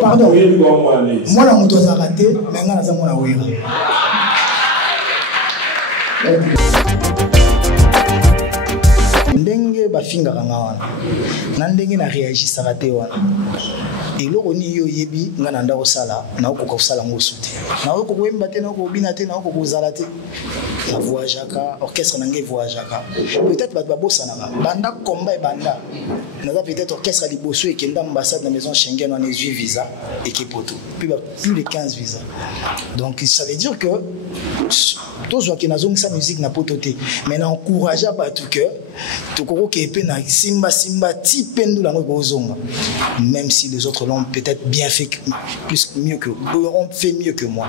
Pardon. Moi, la moto a raté, mais on a ça, mon awira. Ndenge bafinga kanga wana. Nandenge na réagit ça raté wana. Et loko ni yo yebi nga nanda ko sala na ko ko sala ngo soute. Na ko ko mbate na ko binate na ko ko zalate. La voix jaka orchestre nangé voix jaka. Peut-être ba bossa na banda combat banda. Na peut-être orchestre liboso et kenda ambassade na maison Schengen on est 8 visa et qui poto. Plus de 15 visas. Donc ça veut dire que tous ceux qui n'ont sa musique n'a pas toté mais na encourager ba tout cœur to ko ke pe na simba ti pendu la ngo zonga même si les autres l'ont peut-être bien fait mieux que ont fait mieux que moi.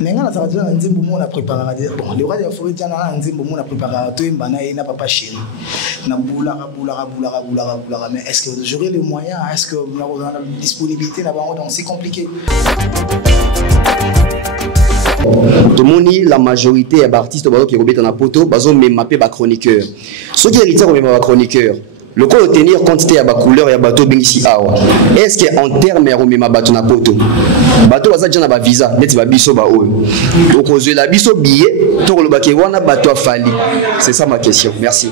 Nenga ça va dire nzimbo mo na préparer bon le roi de la forêt diana nzimbo mo na préparer to mbana et na papa chéri na boula mais est-ce que j'aurai les moyens, est-ce que on a la disponibilité là-bas donc c'est compliqué. Tout le monde, la majorité des artistes qui sont dans poto, ils ont même pas chroniqueur. Ceux qui héritent même pas chroniqueur. Le coup de tenir compte de la couleur et la bateau ici. Est-ce qu'en termes de même bateau na poto, bateau va déjà na visa, net va biso ba o. Donc aux la biso billet, tout le baké wana bateau fali. C'est ça ma question. Merci.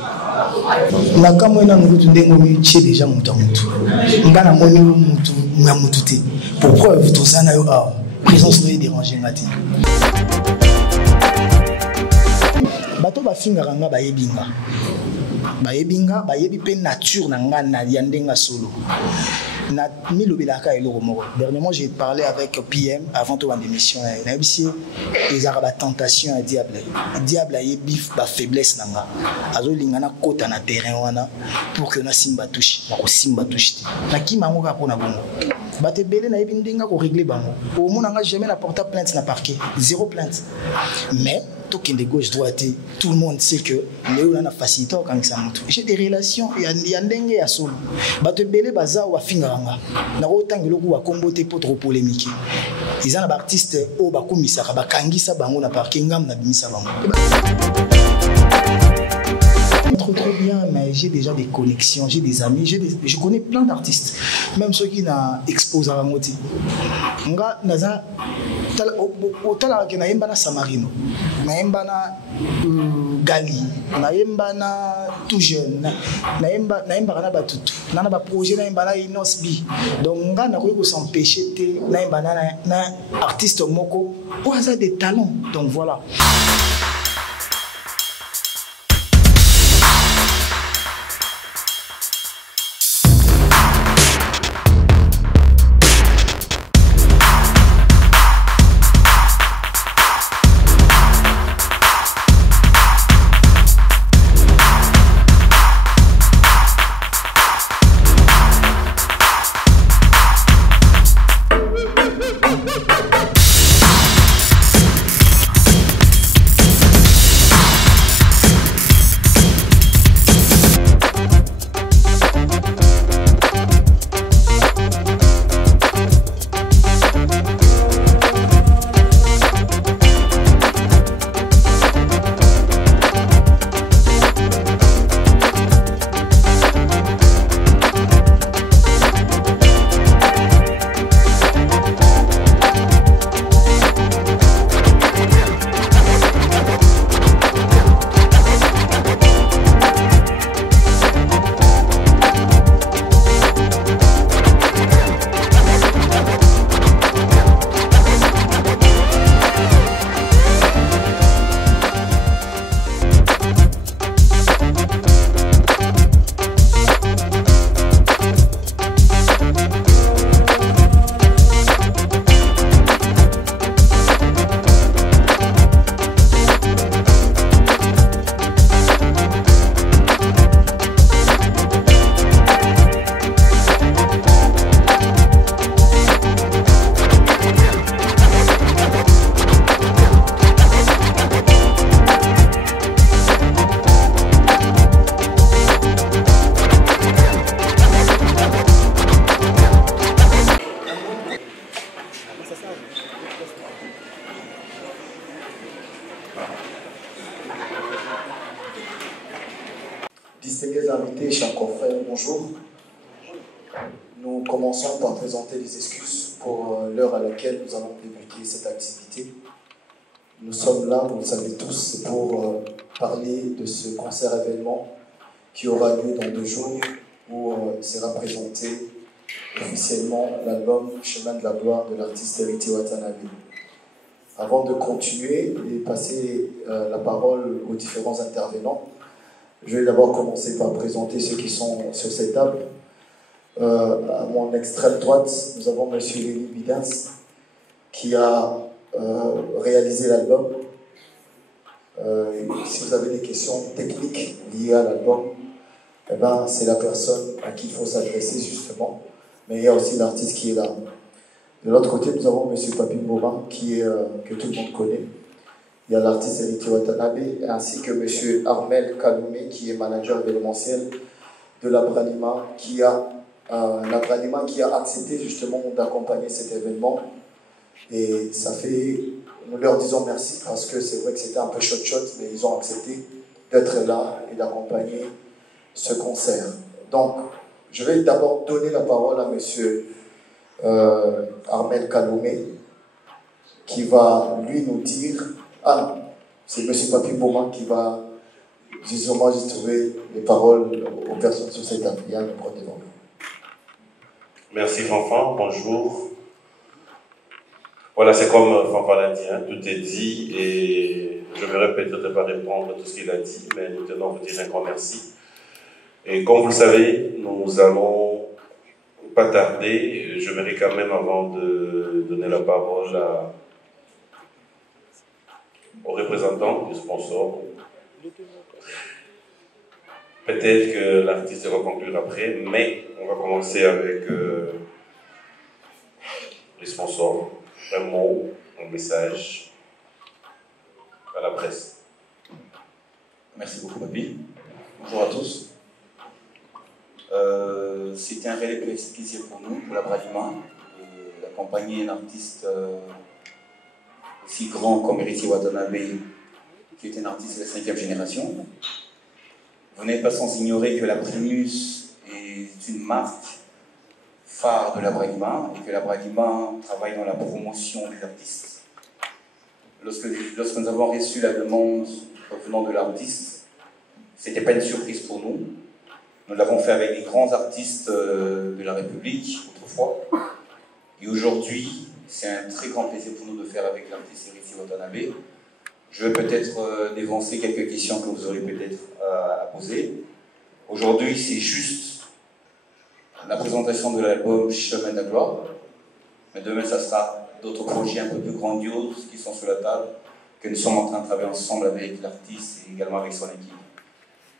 Na kama ina ngutu ndengo michi déjà mutu. Ngana moni mutu na mututé. Pour preuve tout ça na yo a. Présence ne déranger ngati. Bato ba finga ranga ba yebinga. Ba yebinga ba yebi pe nature na ngana ya ndenga solo. Na milobelaka eloko moko. Dernièrement j'ai parlé avec PM avant toute l'émission na bisi les araba tentation à diable. Diable yebi ba faiblesse nanga. Azo lingana kota na terrain wana pour que na simba touche. Na ko simba touche. Na kima ngo ka pona bongo. Baté belé na yebi ndenga ko régler bango. Au monde nga jamais na porter plainte na parquet. Zéro plainte. Mais tout qui est de gauche droite, tout le monde sait que Léo a facilité quand ça monte. J'ai des relations, il y a ndengue ya solo. Bato belé baza wa fingaranga. Na autant que logo wa kombote pour trop polémique. Ils ont un artiste au bakumisa ba kangisa bango na parquet ngam na bimisa bango. Trop bien, mais j'ai déjà des connexions, j'ai des amis, je connais plein d'artistes, même ceux qui n'ont exposé à la moitié. Nga naza otala ke na yemba na Samarino, na yemba na Gali, na yemba na tout jeune, na yemba na batutu, na ba projet na yemba na Inosbi. Donc nga na ko s'empêcher te na yemba na artiste moko, on a des talents. Donc voilà. Commençons par présenter les excuses pour l'heure à laquelle nous allons débuter cette activité. Nous sommes là, vous le savez tous, pour parler de ce concert-événement qui aura lieu dans 2 jours, où sera présenté officiellement l'album Chemin de la gloire de l'artiste Héritier Watanabe. Avant de continuer et passer la parole aux différents intervenants, je vais d'abord commencer par présenter ceux qui sont sur cette table. À mon extrême droite, nous avons M. Lélie Bidens, qui a réalisé l'album. Si vous avez des questions techniques liées à l'album, eh ben, c'est la personne à qui il faut s'adresser justement. Mais il y a aussi l'artiste qui est là. De l'autre côté, nous avons M. Papi Mboma, que tout le monde connaît. Il y a l'artiste Héritier Watanabe, ainsi que M. Armel Kaloumé, qui est manager événementiel de l'Abranima, qui a accepté justement d'accompagner cet événement. Et ça fait, nous leur disons merci, parce que c'est vrai que c'était un peu shot, mais ils ont accepté d'être là et d'accompagner ce concert. Donc, je vais d'abord donner la parole à M. Armel Kaloumé, qui va lui nous dire... Ah non, c'est M. Papi Mboma qui va justement trouver les paroles aux personnes sur cette table. Il y a un micro devant nous. Merci Fanfan, bonjour. Voilà, c'est comme Fanfan l'a dit, hein, tout est dit et je ne vais peut-être pas répondre à tout ce qu'il a dit, mais nous tenons à vous dire un grand merci. Et comme vous le savez, nous allons pas tarder. Je verrai quand même avant de donner la parole aux représentants du sponsor. Peut-être que l'artiste va conclure après, mais on va commencer avec les sponsors. Un mot, un message à la presse. Merci beaucoup, Papi. Bonjour à tous. C'était un réel plaisir pour nous, pour la Bradima, d'accompagner un artiste aussi grand comme Héritier Watanabe, qui est un artiste de la 5e génération. Vous n'êtes pas sans ignorer que la Primus est une marque phare de la Bradima et que la Bradima travaille dans la promotion des artistes. Lorsque nous avons reçu la demande venant de l'artiste, ce n'était pas une surprise pour nous. Nous l'avons fait avec des grands artistes de la République autrefois. Et aujourd'hui, c'est un très grand plaisir pour nous de faire avec l'artiste Héritier Watanabe. Je vais peut-être dévancer quelques questions que vous aurez peut-être à poser. Aujourd'hui, c'est juste la présentation de l'album Chemin de la gloire. Mais demain, ça sera d'autres projets un peu plus grandioses qui sont sur la table, que nous sommes en train de travailler ensemble avec l'artiste et également avec son équipe.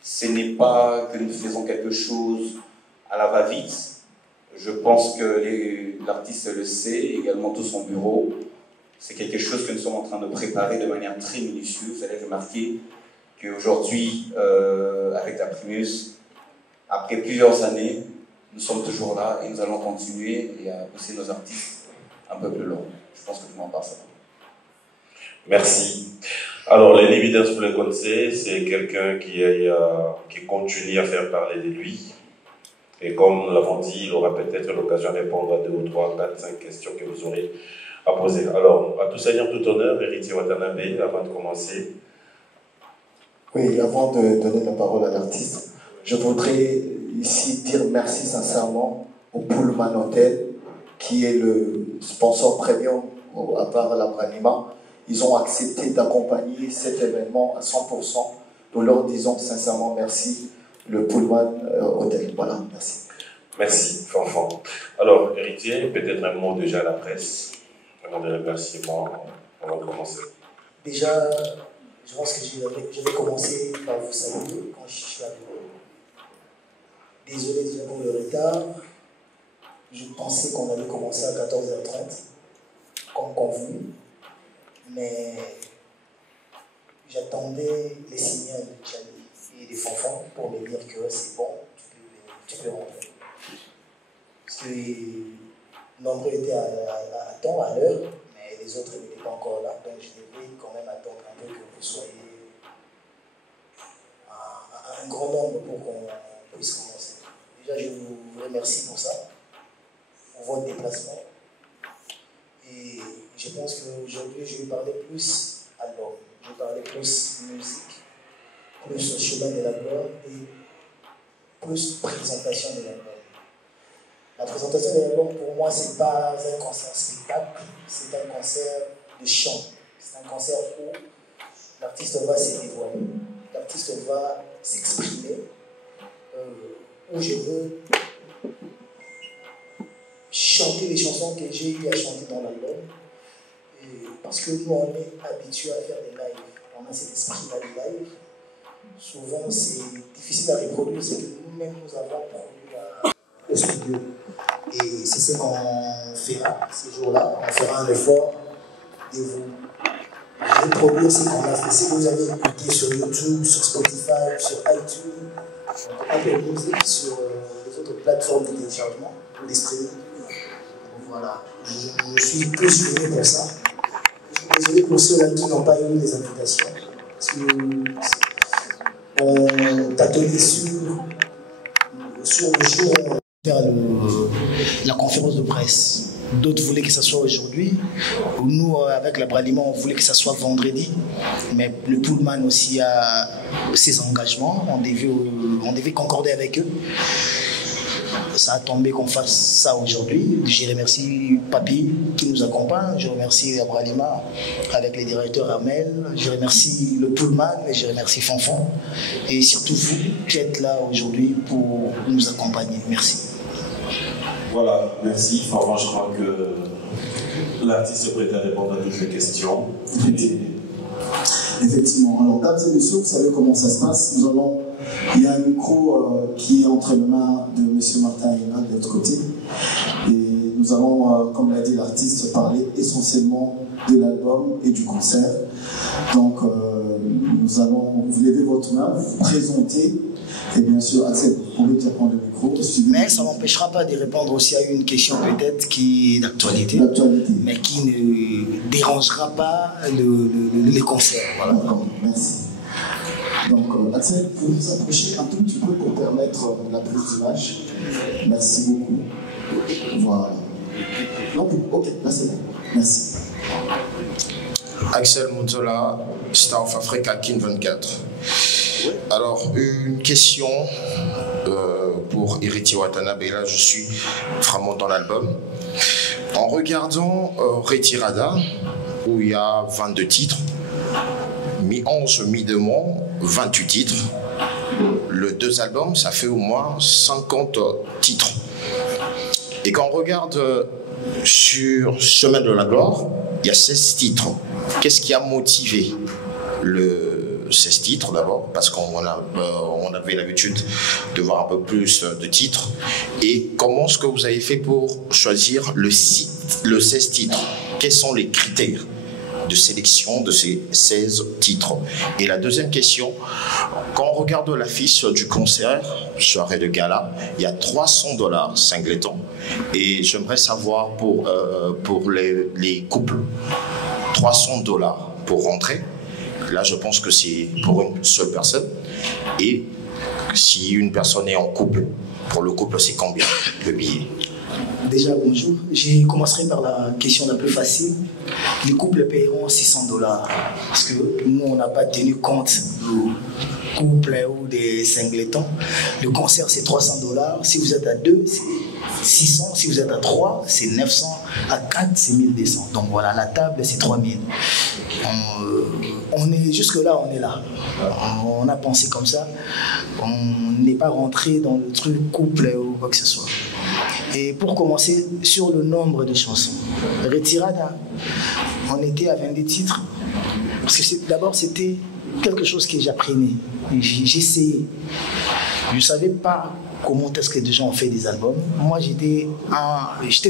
Ce n'est pas que nous faisons quelque chose à la va-vite. Je pense que l'artiste le sait, également tout son bureau. C'est quelque chose que nous sommes en train de préparer de manière très minutieuse. Vous allez remarquer qu'aujourd'hui, avec la Primus, après plusieurs années, nous sommes toujours là et nous allons continuer et à pousser nos artistes un peu plus loin. Je pense que tout le monde parle ça. Merci. Alors, Lélie Bidens, vous le connaissez, c'est quelqu'un qui continue à faire parler de lui. Et comme nous l'avons dit, il aura peut-être l'occasion de répondre à 2 ou 3, 4, 5 questions que vous aurez à poser. Alors, à tout seigneur, tout honneur, Héritier Watanabe, avant de commencer. Oui, avant de donner la parole à l'artiste, je voudrais ici dire merci sincèrement au Pullman Hotel, qui est le sponsor premium à part la Branima. Ils ont accepté d'accompagner cet événement à 100%. Nous leur disons sincèrement merci, le Pullman Hotel. Voilà, merci. Merci, Fanfan. Alors, Héritier, peut-être un mot déjà à la presse, un mot de remerciement avant de commencer. Déjà, je pense que je vais commencer par vous saluer quand je suis arrivé. Désolé déjà pour le retard. Je pensais qu'on allait commencer à 14h30, comme convenu. Mais j'attendais les signaux de Tchali et des fanfans pour me dire que c'est bon, tu peux rentrer. Parce que nombreux étaient à temps, à l'heure, mais les autres n'étaient pas encore là. Donc je devais quand même attendre un peu que vous soyez un grand nombre pour qu'on puisse commencer. Déjà, je vous remercie pour ça. pour votre déplacement. Et je pense qu'aujourd'hui, je vais parler plus album, je vais parler plus musique, plus chemin de l'album et plus présentation de l'album. La présentation de l'album, pour moi, ce n'est pas un concert spectacle, c'est un concert de chant. C'est un concert où l'artiste va se dévoiler, l'artiste va s'exprimer, où je veux chanter les chansons que j'ai eu à chanter dans l'album. Parce que nous, on est habitués à faire des lives. On a cet esprit-là de live. Souvent, c'est difficile à reproduire, c'est que nous-mêmes, nous avons produit au studio. Et c'est ce qu'on fera ces jours-là. On fera un effort de vous reproduire ce qu'on a fait. Si vous avez écouté sur YouTube, sur Spotify, sur iTunes, Apple Music, sur les autres plateformes de téléchargement ou de streaming. Voilà. Je suis plus venu pour ça. Je suis désolé pour ceux-là qui n'ont pas eu les invitations. Parce qu'on tâtonnait sur le jour où on va faire la conférence de presse. D'autres voulaient que ça soit aujourd'hui. Nous, avec la Bralima, on voulait que ça soit vendredi. Mais le Pullman aussi a ses engagements. On devait concorder avec eux. Ça a tombé qu'on fasse ça aujourd'hui. Je remercie Papi qui nous accompagne. Je remercie la Bralima avec les directeurs Amel. Je remercie le Pullman et je remercie Fanfan. Et surtout vous qui êtes là aujourd'hui pour nous accompagner. Merci. Voilà, merci. Enfin, je crois que l'artiste est prêt à répondre à toutes les questions. Effectivement. Alors, dames et messieurs, vous savez comment ça se passe. Il y a un micro qui est entre les mains de M. Martin Hina de l'autre côté. Et nous allons, comme l'a dit l'artiste, parler essentiellement de l'album et du concert. Donc, nous allons vous lever votre main, vous présenter. Et bien sûr, Axel, vous pouvez déjà prendre le micro. Mais ça ne m'empêchera pas de répondre aussi à une question peut-être qui est d'actualité, mais qui ne dérangera pas les concerts. Voilà. Merci. Donc, Axel, vous pouvez vous approcher un tout petit peu pour permettre la prise d'image. Merci beaucoup. Voilà. Non, ok, là c'est bon. Merci. Axel Mozola, Star of Africa, King 24. Alors, une question pour Héritier Watanabe, et là je suis vraiment dans l'album. En regardant Retirada, où il y a 22 titres, mi-11, mi-demain, 28 titres, le 2 albums, ça fait au moins 50 titres. Et quand on regarde sur Chemin de la Gloire, il y a 16 titres. Qu'est-ce qui a motivé 16 titres d'abord, parce qu'on avait l'habitude de voir un peu plus de titres. Et comment est-ce que vous avez fait pour choisir le 16 titres? Quels sont les critères de sélection de ces 16 titres? Et la deuxième question, quand on regarde l'affiche du concert, soirée de gala, il y a $300 singleton. Et j'aimerais savoir pour les couples, $300 pour rentrer. Là, je pense que c'est pour une seule personne. Et si une personne est en couple, pour le couple, c'est combien le billet? Déjà, bonjour. Je commencerai par la question la plus facile. Les couples paieront $600. Parce que nous, on n'a pas tenu compte du couple ou des singletons. Le concert, c'est $300. Si vous êtes à 2, c'est 600. Si vous êtes à 3, c'est 900. À 4, c'est 1200. Donc voilà, la table, c'est 3000. Jusque-là, on est là. On a pensé comme ça. On n'est pas rentré dans le truc couple ou quoi que ce soit. Et pour commencer, sur le nombre de chansons. Retirada, on était à 22 titres. Parce que d'abord, c'était quelque chose que j'apprenais. J'essayais. Je ne savais pas comment est-ce que les gens ont fait des albums. Moi, j'étais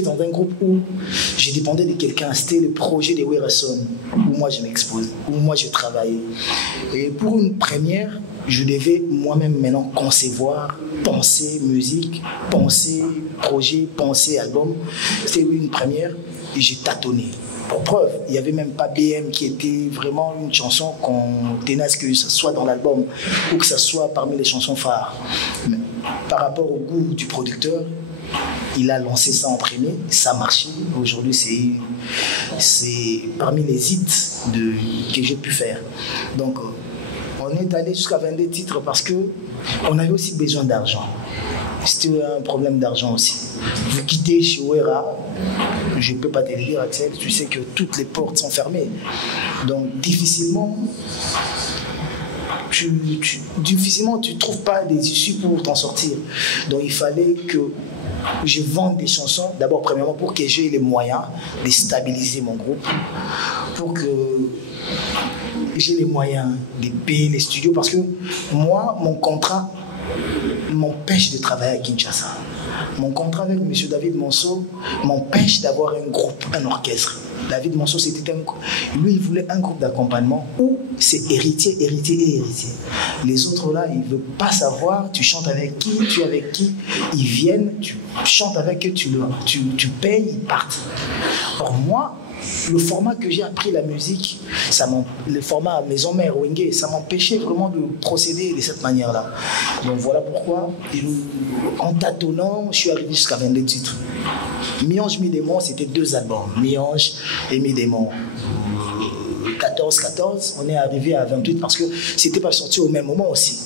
dans un groupe où je dépendais de quelqu'un. C'était le projet de Werason, où moi je m'expose, où moi je travaillais. Et pour une première, je devais moi-même maintenant concevoir, penser musique, penser projet, penser album. C'était une première et j'ai tâtonné. Pour preuve, il n'y avait même pas BM qui était vraiment une chanson qu'on tenait à ce que ça soit dans l'album ou que ça soit parmi les chansons phares. Mais par rapport au goût du producteur, Il a lancé ça en premier, ça a marché. Aujourd'hui, c'est parmi les hits que j'ai pu faire. Donc, on est allé jusqu'à 22 titres parce qu'on avait aussi besoin d'argent. C'était un problème d'argent aussi. Vous quittez chez Ouera, je ne peux pas te le dire, Axel, tu sais que toutes les portes sont fermées. Donc, difficilement, tu ne trouves pas des issues pour t'en sortir. Donc, il fallait que je vende des chansons, d'abord, premièrement, pour que j'ai les moyens de stabiliser mon groupe, pour que j'ai les moyens de payer les studios, parce que moi, mon contrat m'empêche de travailler à Kinshasa. Mon contrat avec M. David Monceau m'empêche d'avoir un groupe, un orchestre. David Monceau, c'était lui, il voulait un groupe d'accompagnement où c'est héritier, héritier et héritier. Les autres là, ils ne veulent pas savoir, tu chantes avec qui, tu es avec qui, ils viennent, tu chantes avec eux, tu payes, ils partent. Or moi, le format que j'ai appris la musique, le format maison mère, Wenge, ça m'empêchait vraiment de procéder de cette manière-là. Donc voilà pourquoi, en tâtonnant, je suis arrivé jusqu'à 22 titres. Mi-Ange, Mi-Démon, c'était 2 albums. Mi-Ange et Mi-Démon. 14, on est arrivé à 28 parce que c'était pas sorti au même moment aussi.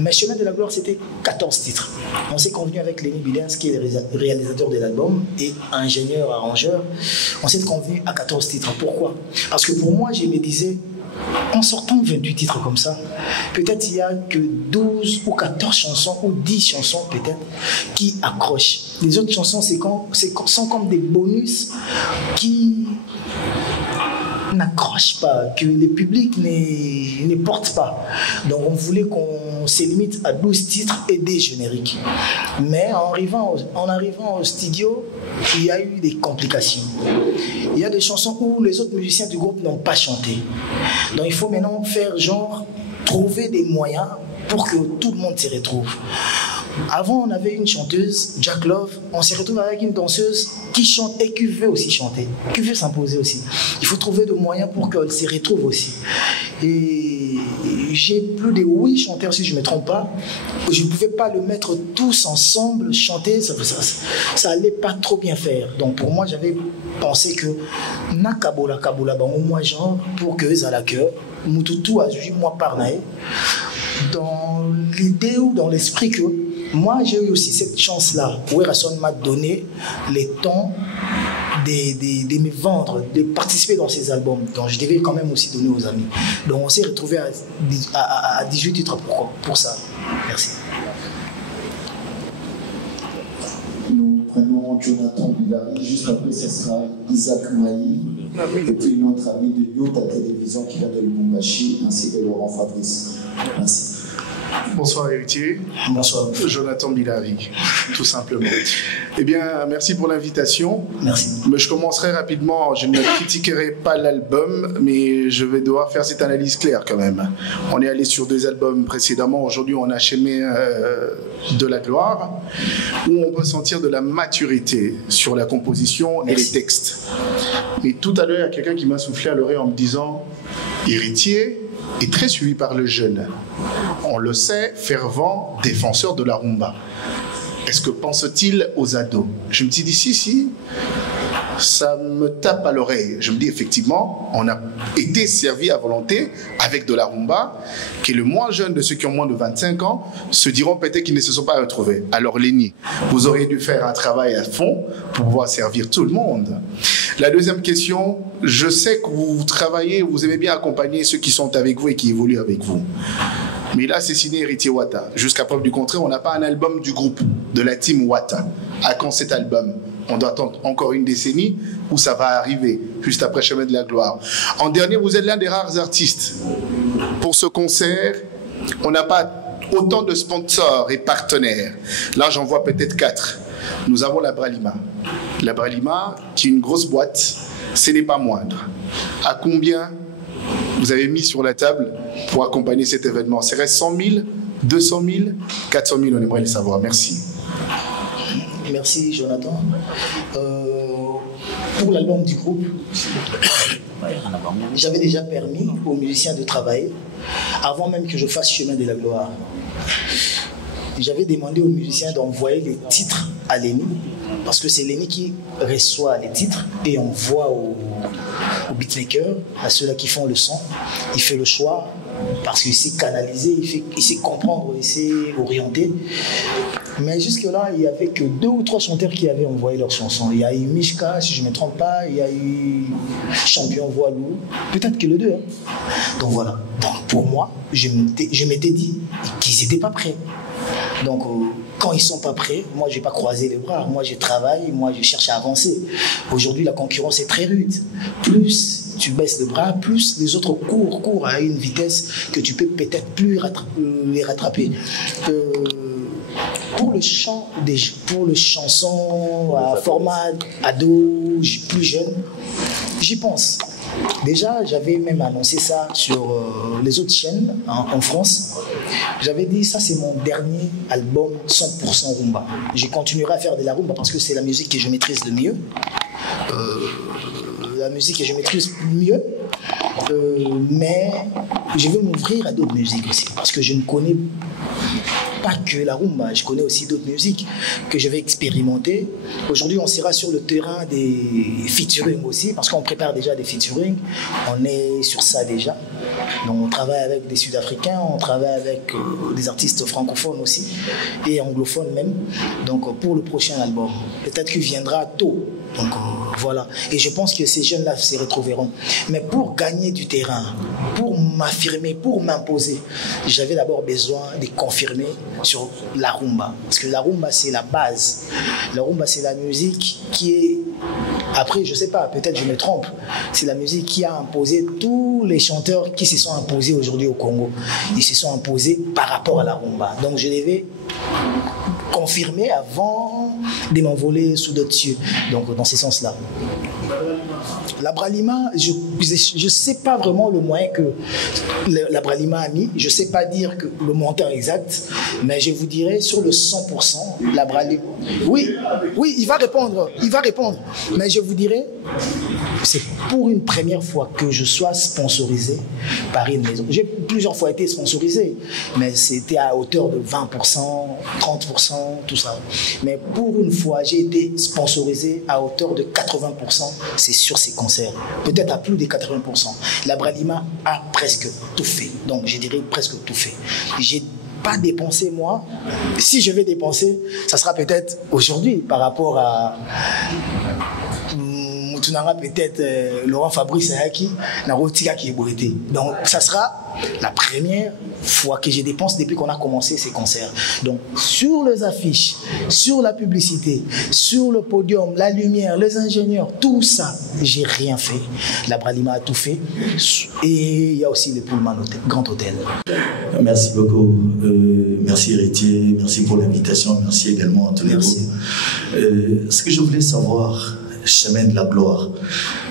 Mais Chemin de la Gloire, c'était 14 titres. On s'est convenu avec Lenny Billens, qui est le réalisateur de l'album et ingénieur, arrangeur. On s'est convenu à 14 titres. Pourquoi? Parce que pour moi, je me disais, en sortant 28 titres comme ça, peut-être il n'y a que 12 ou 14 chansons ou 10 chansons peut-être qui accrochent. Les autres chansons sont comme des bonus qui n'accrochent pas, que le public ne porte pas. Donc on voulait qu'on se limite à 12 titres et des génériques. Mais en arrivant au studio, il y a eu des complications. Il y a des chansons où les autres musiciens du groupe n'ont pas chanté. Donc il faut maintenant faire genre, trouver des moyens pour que tout le monde se retrouve. Avant, on avait une chanteuse, Jack Love. On s'est retrouvé avec une danseuse qui chante et qui veut aussi chanter, qui veut s'imposer aussi. Il faut trouver des moyens pour qu'elle se retrouve aussi. Et j'ai plus de 8 chanteurs, si je ne me trompe pas. Je ne pouvais pas le mettre tous ensemble, chanter, ça allait pas trop bien faire. Donc pour moi, j'avais pensé que Nakabola Kabola, au moins genre, pour que ça la cœur, Mututu a joué moi par naï. Dans l'idée ou dans l'esprit que moi j'ai eu aussi cette chance-là où Erason m'a donné le temps de me vendre, de participer dans ces albums. Donc je devais quand même aussi donner aux amis. Donc on s'est retrouvé à 18 titres pour ça. Merci. Nous prenons Jonathan Bilari, juste après ce sera Isaac Maï, et puis notre ami de Yota Télévision qui vient de Lubumbashi, ainsi que Laurent Fabrice. Merci. Bonsoir héritier. Bonsoir. Jonathan Bilari, tout simplement. Eh bien, merci pour l'invitation. Merci. Mais je commencerai rapidement. Je ne critiquerai pas l'album, mais je vais devoir faire cette analyse claire quand même. On est allé sur 2 albums précédemment. Aujourd'hui, on a Chemin de la Gloire, où on peut sentir de la maturité sur la composition et les textes. Mais tout à l'heure, il y a quelqu'un qui m'a soufflé à l'oreille en me disant « Héritier » est très suivi par le jeune. On le sait, fervent défenseur de la rumba. Est-ce que pense-t-il aux ados? Je me suis dit, si, ça me tape à l'oreille. Je me dis, effectivement, on a été servi à volonté avec de la rumba, que le moins jeune de ceux qui ont moins de 25 ans se diront peut-être qu'ils ne se sont pas retrouvés. Alors, Lenny, vous auriez dû faire un travail à fond pour pouvoir servir tout le monde. La deuxième question, je sais que vous travaillez, vous aimez bien accompagner ceux qui sont avec vous et qui évoluent avec vous. Mais là, c'est signé Héritier Wata. Jusqu'à preuve du contraire, on n'a pas un album du groupe, de la team Wata. À quand cet album? On doit attendre encore une décennie où ça va arriver, juste après Chemin de la Gloire. En dernier, vous êtes l'un des rares artistes. Pour ce concert, on n'a pas autant de sponsors et partenaires. Là, j'en vois peut-être 4. Nous avons la Bralima. La Bralima, qui est une grosse boîte, ce n'est pas moindre. À combien vous avez mis sur la table pour accompagner cet événement? C'est 100 000, 200 000, 400 000, on aimerait le savoir. Merci. Merci Jonathan. Pour l'album du groupe, j'avais déjà permis aux musiciens de travailler avant même que je fasse Chemin de la Gloire. J'avais demandé aux musiciens d'envoyer les titres à Lenny, parce que c'est Lenny qui reçoit les titres et envoie aux beatmakers, à ceux-là qui font le son. Il fait le choix parce qu'il sait canaliser, il sait comprendre, il sait orienter. Mais jusque-là, il n'y avait que 2 ou 3 chanteurs qui avaient envoyé leurs chansons. Il y a eu Mishka, si je ne me trompe pas, il y a eu Champion Voilou, peut-être que les 2. Hein. Donc voilà. Donc pour moi, je m'étais dit qu'ils n'étaient pas prêts. Donc quand ils ne sont pas prêts, moi je n'ai pas croisé les bras, moi je travaille, moi je cherche à avancer. Aujourd'hui la concurrence est très rude. Plus tu baisses le bras, plus les autres courent à une vitesse que tu peux peut-être plus les rattraper. Pour le chanson à format ado, plus jeune, j'y pense. Déjà, j'avais même annoncé ça sur les autres chaînes en France. J'avais dit, ça c'est mon dernier album 100% rumba. Je continuerai à faire de la rumba parce que c'est la musique que je maîtrise le mieux. Mais je veux m'ouvrir à d'autres musiques aussi parce que je ne connais pas que la rumba, je connais aussi d'autres musiques que je vais expérimenter. Aujourd'hui, on sera sur le terrain des featuring aussi, parce qu'on prépare déjà des featuring. On est sur ça déjà. Donc, on travaille avec des Sud-Africains, on travaille avec des artistes francophones aussi, et anglophones même. Donc, pour le prochain album, peut-être qu'il viendra tôt. Donc, voilà. Et je pense que ces jeunes-là se retrouveront. Mais pour gagner du terrain, pour m'affirmer, pour m'imposer, j'avais d'abord besoin de confirmer sur la rumba. Parce que la rumba, c'est la base. La rumba, c'est la musique qui est... Après, je ne sais pas, peut-être je me trompe. C'est la musique qui a imposé tous les chanteurs qui se sont imposés aujourd'hui au Congo. Ils se sont imposés par rapport à la rumba. Donc, je devais confirmer avant de m'envoler sous d'autres cieux. Donc, dans ce sens-là. La Bralima, je ne sais pas vraiment le moyen que la Bralima a mis. Je ne sais pas dire que le montant exact, mais je vous dirais sur le 100%, la Bralima. Oui, il va répondre. Mais je vous dirais, c'est pour une première fois que je sois sponsorisé par une maison. J'ai plusieurs fois été sponsorisé, mais c'était à hauteur de 20%, 30%, tout ça. Mais pour une fois, j'ai été sponsorisé à hauteur de 80%, c'est sur ces concerts. Peut-être à plus de 80%. La Bralima a presque tout fait. Donc, je dirais presque tout fait. J'ai pas dépensé, moi. Si je vais dépenser, ça sera peut-être aujourd'hui par rapport à... peut-être Laurent Fabrice Ayaki, Narotika qui est boité. Donc, ça sera la première fois que je dépense depuis qu'on a commencé ces concerts. Donc, sur les affiches, sur la publicité, sur le podium, la lumière, les ingénieurs, tout ça, j'ai rien fait. La Bralima a tout fait. Et il y a aussi le Pullman Grand Hôtel. Merci beaucoup. Merci Héritier, merci pour l'invitation, merci également à tous les groupes. Ce que je voulais savoir, chemin de la gloire.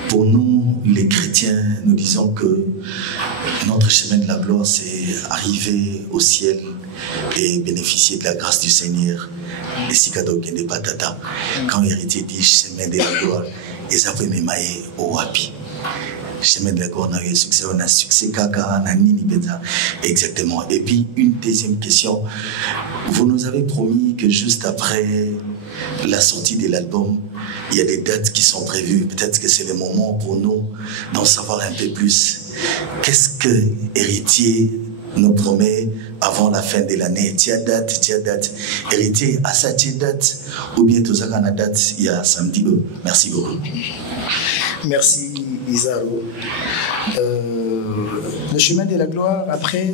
Pour nous, les chrétiens, nous disons que notre chemin de la gloire, c'est arriver au ciel et bénéficier de la grâce du Seigneur. Et si batata, quand Héritier dit chemin de la gloire, ils avaient même au wapi. Chemin de la gloire, on a eu succès, on a succès, kaka, on a nini beta. Exactement. Et puis, une deuxième question. Vous nous avez promis que juste après la sortie de l'album, il y a des dates qui sont prévues. Peut-être que c'est le moment pour nous d'en savoir un peu plus. Qu'est-ce que Héritier nous promet avant la fin de l'année? Tia date. Héritier, à ça, tia date. Ou bien tout ça, quand a date, il y a samedi. Merci beaucoup. Merci, Isaro. Le chemin de la gloire, après,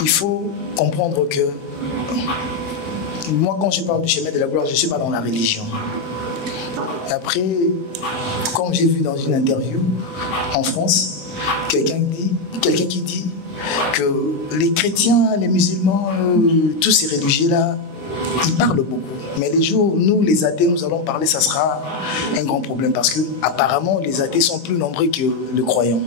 il faut comprendre que moi, quand je parle du chemin de la gloire, je ne suis pas dans la religion. Après, comme j'ai vu dans une interview en France, quelqu'un qui dit que les chrétiens, les musulmans, tous ces religieux-là, ils parlent beaucoup. Mais les jours, nous, les athées, nous allons parler, ça sera un grand problème parce que apparemment, les athées sont plus nombreux que les croyants.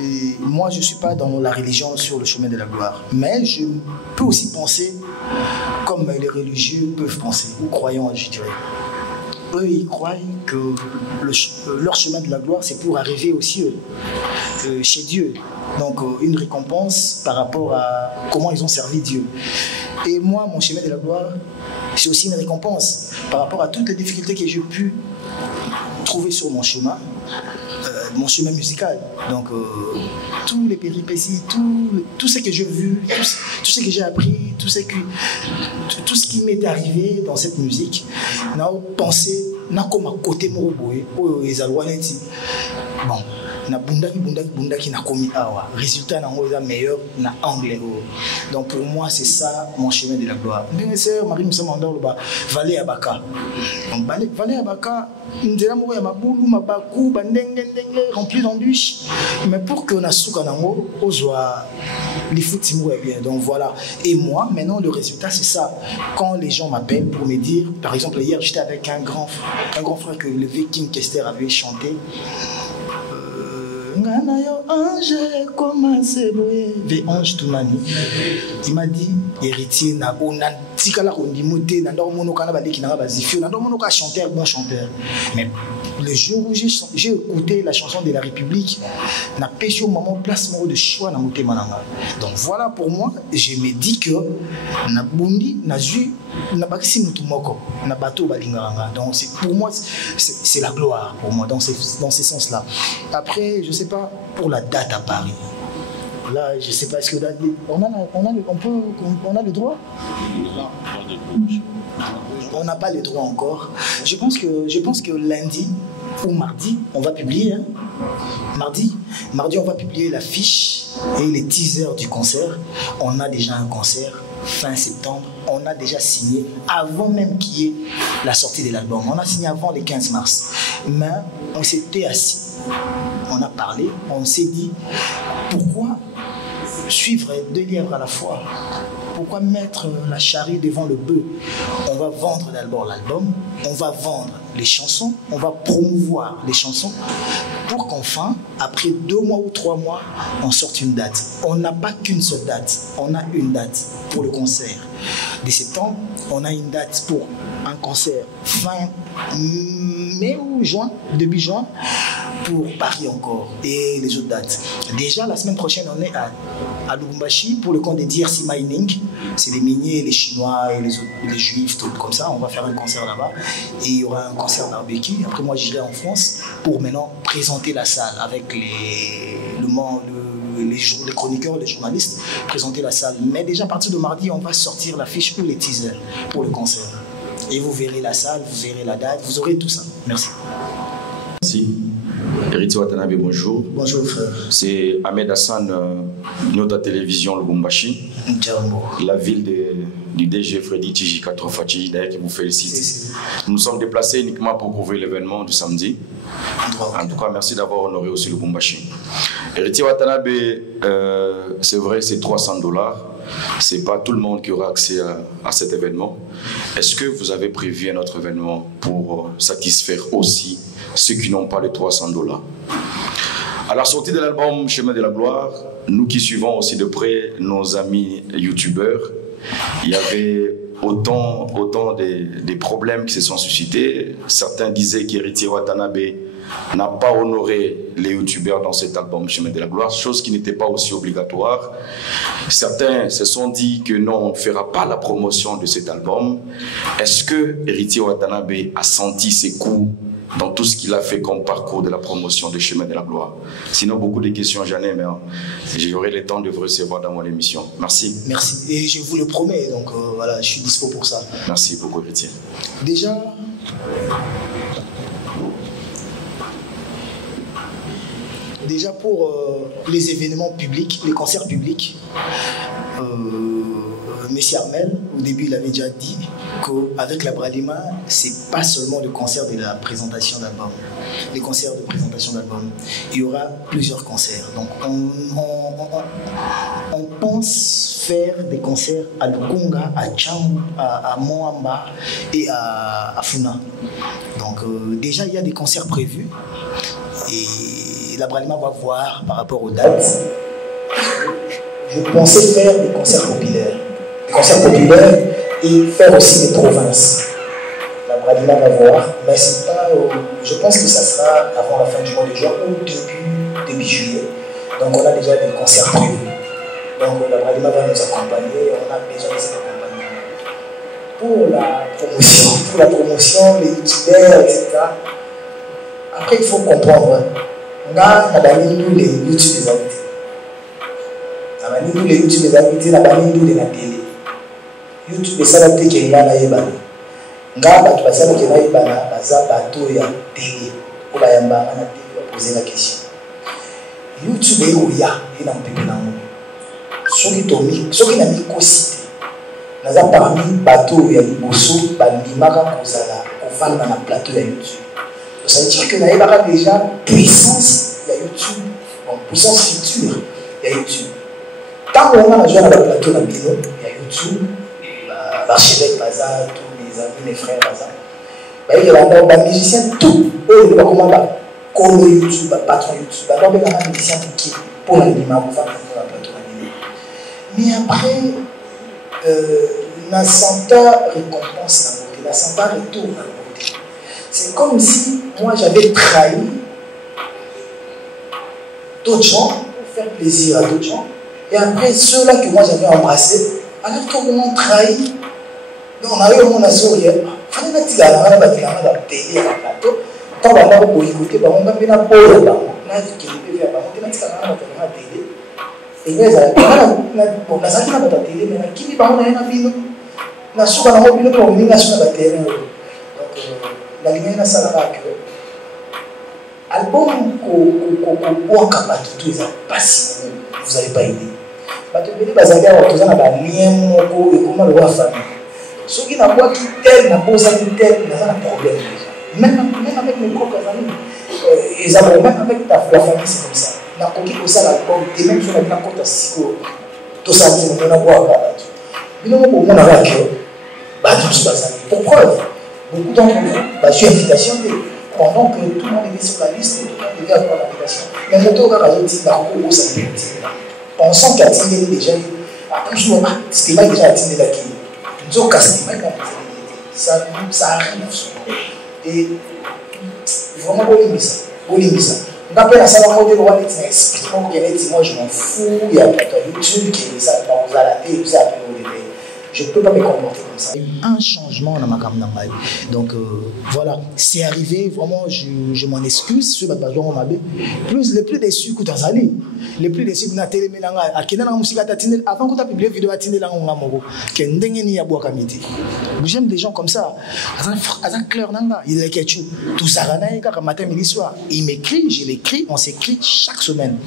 Et moi, je ne suis pas dans la religion sur le chemin de la gloire. Mais je peux aussi penser comme les religieux peuvent penser, ou croyants, je dirais. Eux, ils croient que leur chemin de la gloire, c'est pour arriver aux cieux, chez Dieu. Donc, une récompense par rapport à comment ils ont servi Dieu. Et moi, mon chemin de la gloire, c'est aussi une récompense par rapport à toutes les difficultés que j'ai pu trouver sur mon chemin musical. Donc, tous les péripéties, tout ce que j'ai vu, tout ce que j'ai appris, tout ce qui m'est arrivé dans cette musique, j'ai pensé, comme à côté mon bon, na bundaki na komi awa résultat na ngoza meilleur na anglais. Donc pour moi c'est ça mon chemin de la gloire. Bien sûr Marie Moussa Mandolo ba Valé Abaka. Donc Valé Abaka ndela mo ya mabulu mabaku bandenge rempli d'embûches, mais pour que na suka nango ozwa lifuti mo bien. Donc voilà, et moi maintenant le résultat c'est ça. Quand les gens m'appellent pour me dire, par exemple hier j'étais avec un grand frère que le Viking Kester avait chanté. Il m'a dit, héritier, mais le jour où j'ai écouté la chanson de la République, n'a pêché au moment place de choix dans mon mananga. Donc voilà, pour moi, je me dis que na bundi na ju na bakisi mutumoko na bateau balinganga. Donc c'est pour moi c'est la gloire pour moi dans ces sens-là. Après, je sais pas pour la date à Paris. Là, je sais pas, est-ce que on a le droit? On n'a pas le droit encore. Je pense que lundi ou mardi, on va publier. Hein? Mardi, on va publier l'affiche et les teasers du concert. On a déjà un concert fin septembre. On a déjà signé avant même qu'il y ait la sortie de l'album. On a signé avant le 15 mars. Mais on s'était assis, on a parlé, on s'est dit pourquoi suivre 2 lièvres à la fois? Pourquoi mettre la charrue devant le bœuf? On va vendre d'abord l'album, on va vendre les chansons, on va promouvoir les chansons pour qu'enfin, après 2 mois ou 3 mois, on sorte une date. On n'a pas qu'une seule date, on a une date pour le concert. De septembre, on a une date pour un concert fin mai ou juin, début juin, pour Paris encore et les autres dates. Déjà la semaine prochaine on est à Lubumbashi pour le compte des DRC Mining, c'est les miniers, les Chinois et les Juifs, tout comme ça. On va faire un concert là-bas et il y aura un concert barbecue. Après moi j'irai en France pour maintenant présenter la salle avec les chroniqueurs, les journalistes, présenter la salle. Mais déjà à partir de mardi on va sortir l'affiche ou les teasers pour le concert. Et vous verrez la salle, vous verrez la date, vous aurez tout ça. Merci. Merci. Héritier Watanabe, bonjour. Bonjour frère. C'est Ahmed Hassan, Nyota Télévision Lubumbashi. La ville du DG Freddy Tijika Trofachi, d'ailleurs qui vous félicite. Nous nous sommes déplacés uniquement pour couvrir l'événement du samedi. En tout cas, merci d'avoir honoré aussi Lubumbashi. Héritier Watanabe, c'est vrai, c'est $300. C'est pas tout le monde qui aura accès à cet événement. Est-ce que vous avez prévu un autre événement pour satisfaire aussi ceux qui n'ont pas les $300? À la sortie de l'album Chemin de la Gloire, nous qui suivons aussi de près nos amis youtubeurs, il y avait autant des problèmes qui se sont suscités. Certains disaient qu'Héritier Watanabe n'a pas honoré les youtubeurs dans cet album Chemin de la Gloire, chose qui n'était pas aussi obligatoire. Certains se sont dit que non, on ne fera pas la promotion de cet album. Est-ce que Héritier Watanabe a senti ses coups dans tout ce qu'il a fait comme parcours de la promotion de Chemin de la Gloire? Sinon, beaucoup de questions, j'en ai, mais j'aurai le temps de vous recevoir dans mon émission. Merci. Merci. Et je vous le promets, donc voilà, je suis dispo pour ça. Merci beaucoup, Héritier. Déjà pour les événements publics, les concerts publics, Monsieur Armel, au début, il avait déjà dit qu'avec la Bralima, c'est pas seulement le concert de la présentation d'album, les concerts de présentation d'album. Il y aura plusieurs concerts. Donc, on pense faire des concerts à Lukunga, à Tchamou, à Moamba et à Funa. Donc, déjà, il y a des concerts prévus. Et la Bralima va voir par rapport aux dates. Je pensais faire des concerts populaires. Et faire aussi des provinces. La Bralima va voir, mais c'est pas, je pense que ça sera avant la fin du mois de juin ou début juillet. Donc on a déjà des concerts prévus. Donc la Bralima va nous accompagner, on a déjà des accompagnements. pour la promotion, les youtubeurs, etc. Après, il faut comprendre. On a nous les YouTube des invités. On a nous les YouTube des invités, on a nous les télé. YouTube, c'est ça qui est là, nga bato basala ke na ibana baza bato ya télé pour ba yamba na télé poser la question. YouTube est où ya ina mpeke na mo. Soki na mikosite. Naza parmi bato ya liboso bandimaka kozala kovanda na plateau ya YouTube. Ça veut dire que na yebaka déjà puissance ya YouTube, puissance future ya YouTube. Tant qu'on a joué na plateau na bino ya YouTube, l'archevêque baza mes amis, mes frères, il y a des musiciens, tout, eux, comment comme YouTube, patron YouTube, alors il y a des musiciens pour l'animation, pour faire la plateau. Mais après, la santa récompense, la santa retour. C'est comme si moi j'avais trahi d'autres gens pour faire plaisir à d'autres gens, et après ceux-là que moi j'avais embrassés, alors tout le monde trahi. Donc on a eu mon assuré, il fallait mettre la main dans la télé, à la plateau. Quand on a écouté, on a mis la pause, on a dit qu'il devait faire, on a mis la télé. Et nous, on a dit la télé, mais qui n'est pas on a un avis, on a souvent un mobile pour venir sur la télé. Donc la lumière, ça n'a pas que. Album qu'on capable de tout ça, pas si vous n'avez pas aidé. Parce que vous avez un lien, et comment le voir famille. Ceux qui n'ont pas tel, n'a pas tel, n'a pas de problème. Même avec mes propres amis, même avec la famille, c'est comme ça. N'a pas qui ça l'album, et même sur la côte à Siko, tout ça, c'est mon avoir. Mais non, au monde avec pour preuve, beaucoup d'entre vous, je suis invitation pendant que tout le monde était sur la liste, tout le monde devait avoir l'invitation. Mais mon tour a dit, on sent qu'il y a déjà, c'était pas déjà atteint la qui. Ça arrive souvent. Et vraiment, on appelle à ça la mode de loi, moi je m'en fous, il y a YouTube qui est ça, vous a la télé, tout ça, je ne peux pas me comporter comme ça. Un changement dans ma caméra. Donc voilà, c'est arrivé, vraiment, je m'en excuse, sur plus les plus déçus que tu as allé. Les plus déçus que tu as télé, avant que tu aies publié la vidéo, j'aime des gens comme ça. Il est tout ça, matin, midi, soir. Il m'écrit, je l'écris, on s'écrit chaque semaine.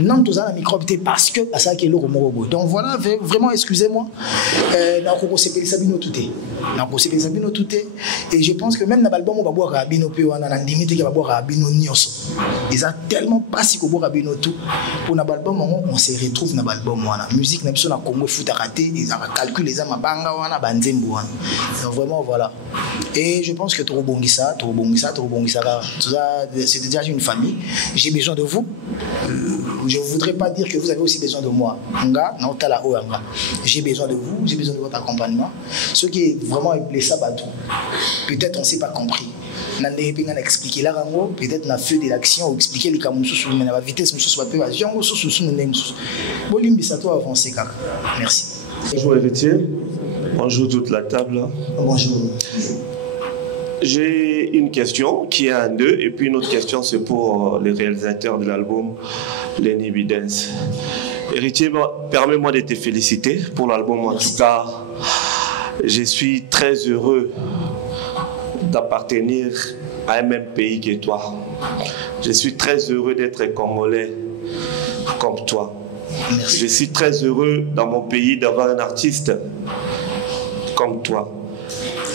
Non, tout ça, micro parce que ça qui est le robot. Donc voilà, vraiment, excusez-moi. Et je pense que même dans l'album, on va boire Rabino, on a limite qui va boire Rabino Nyos. Ils ont tellement pas si qu'on boit Rabino tout. Pour l'album, on se retrouve dans l'album. La musique, on a Congo foot à rater, ils ont calculé les âmes à Banga, on a Banzembo. Donc vraiment, voilà. Et je pense que Torobongisa, c'est déjà une famille. J'ai besoin de vous. Je ne voudrais pas dire que vous avez aussi besoin de moi. J'ai besoin de vous, j'ai besoin de votre accompagnement. Ce qui est vraiment blessé à tout. Peut-être on ne s'est pas compris. On a expliqué là, peut-être on a fait de l'action ou expliqué les camoufles sur la vitesse, merci. Bonjour héritier, bonjour toute la table. Bonjour. J'ai une question qui est en deux, et puis une autre question c'est pour les réalisateurs de l'album Lenny Bidens. Héritier, permets-moi de te féliciter pour l'album. En tout cas, je suis très heureux d'appartenir à un même pays que toi. Je suis très heureux d'être congolais comme toi. Merci. Je suis très heureux dans mon pays d'avoir un artiste comme toi.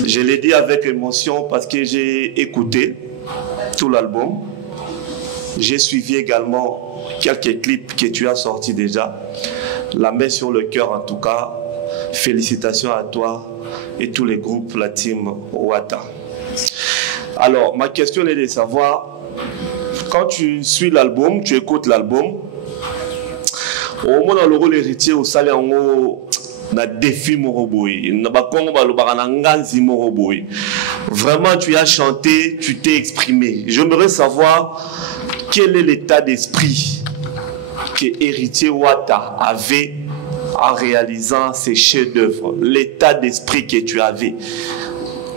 Je l'ai dit avec émotion parce que j'ai écouté tout l'album. J'ai suivi également quelques clips que tu as sortis déjà. La main sur le cœur en tout cas. Félicitations à toi et tous les groupes, la team Wata. Alors, ma question est de savoir, quand tu suis l'album, tu écoutes l'album, au moins dans le rôle héritier, au salaire na défi moroboy, na bakongo balobaka na nganzi moroboy. Vraiment, tu as chanté, tu t'es exprimé. J'aimerais savoir quel est l'état d'esprit que héritier Wata avait en réalisant ces chefs-d'œuvre, l'état d'esprit que tu avais.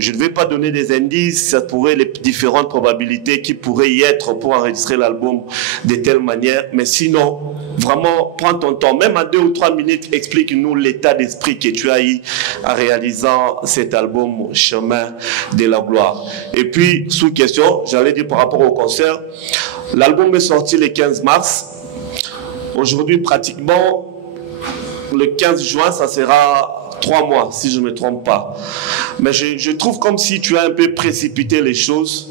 Je ne vais pas donner des indices, ça pourrait les différentes probabilités qui pourraient y être pour enregistrer l'album de telle manière, mais sinon, vraiment, prends ton temps, même en 2 ou 3 minutes, explique-nous l'état d'esprit que tu as eu en réalisant cet album Chemin de la Gloire. Et puis, sous question, j'allais dire par rapport au concert, l'album est sorti le 15 mars. Aujourd'hui, pratiquement, le 15 juin, ça sera 3 mois, si je ne me trompe pas. Mais je trouve comme si tu as un peu précipité les choses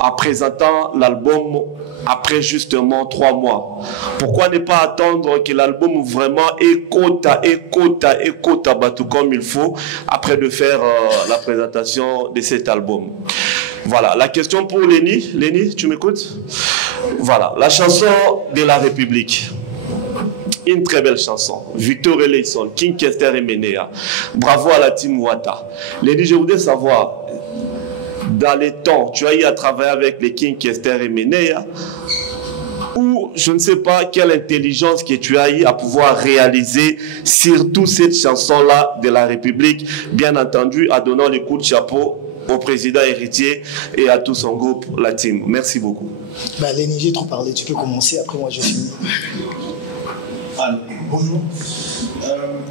en présentant l'album après justement 3 mois. Pourquoi ne pas attendre que l'album vraiment écoute tout comme il faut après de faire la présentation de cet album. Voilà, la question pour Lenny. Lenny, tu m'écoutes? Voilà, la chanson de la République. Une très belle chanson. Victor Eleison, King Kester et Menea. Bravo à la team Wata. Lenny, je voudrais savoir, dans les temps, tu as eu à travailler avec les King Kester et Menea, ou je ne sais pas quelle intelligence que tu as eu à pouvoir réaliser surtout cette chanson-là de la République, bien entendu, en donnant les coups de chapeau au président héritier et à tout son groupe, la team. Merci beaucoup. Lenny, j'ai trop parlé, tu peux commencer, après moi je finis. Alors, bonjour.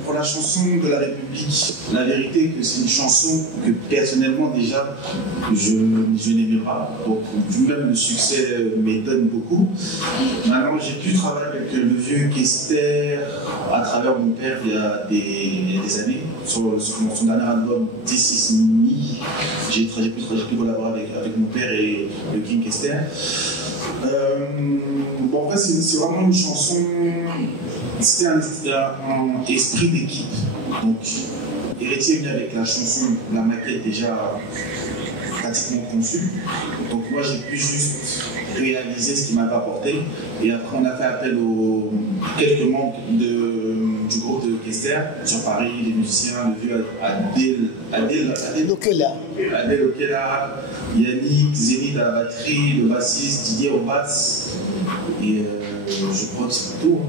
Pour la chanson de la République, la vérité est que c'est une chanson que personnellement déjà je n'aimais pas. Donc même le succès m'étonne beaucoup. Maintenant j'ai pu travailler avec le vieux Kester à travers mon père il y a des années. Sur son dernier album This Is Me, j'ai pu collaborer avec mon père et le King Kester. Bon, en fait, c'est vraiment une chanson, c'était un esprit d'équipe. Donc, Héritier est venu avec la chanson, la maquette déjà pratiquement conçue. Donc, moi, j'ai pu juste réaliser ce qu'il m'avait apporté. Et après, on a fait appel aux quelques membres du groupe de Kester sur Paris, les musiciens, le vieux Adel Okela, Yannick, Zénith à la batterie, le bassiste, Didier au bass. Et je crois que c'est tout.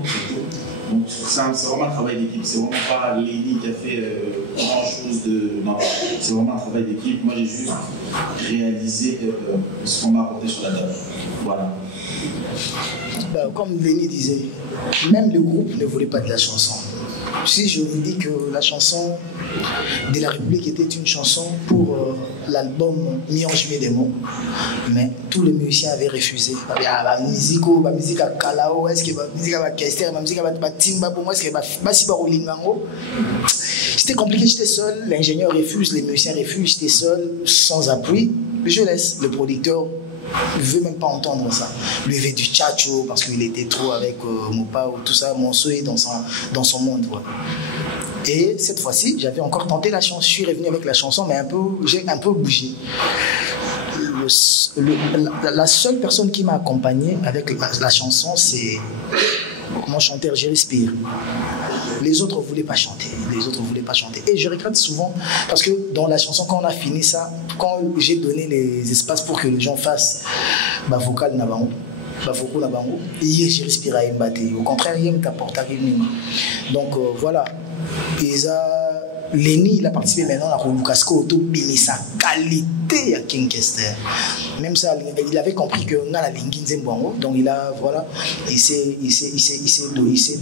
Donc c'est vraiment un travail d'équipe, c'est vraiment pas Lenny qui a fait grand chose de. Non, c'est vraiment un travail d'équipe. Moi j'ai juste réalisé ce qu'on m'a apporté sur la table. Voilà. Comme Lenny disait, même le groupe ne voulait pas de la chanson. Si je vous dis que la chanson de la République était une chanson pour l'album Mionge Medemo, mais tous les musiciens avaient refusé. La musique à Kalao, est-ce que la musique à Kester, la musique à Timba, pour moi, est-ce que la Rolingango. C'était compliqué, j'étais seul, l'ingénieur refuse, les musiciens refusent, j'étais seul, sans appui. Je laisse le producteur. Il ne veut même pas entendre ça. Lui veut du tchatcho parce qu'il était trop avec Mopa ou tout ça, mon souhait dans son monde. Ouais. Et cette fois-ci, j'avais encore tenté la chanson. Je suis revenu avec la chanson, mais j'ai un peu bougé. La seule personne qui m'a accompagné avec la chanson, c'est mon chanteur Jerry Spear. Les autres ne voulaient pas chanter. Et je regrette souvent parce que dans la chanson, quand on a fini ça, quand j'ai donné les espaces pour que les gens fassent vocal nabango, hier j'ai respiré à Mbaté. Au contraire, il m'apporte à donc voilà. Et ça, Lenny, il a participé maintenant à Rouloukasko, sa qualité à King Kester. Même ça, il avait compris que on a la Lingin Zembouango, donc il a, voilà, il s'est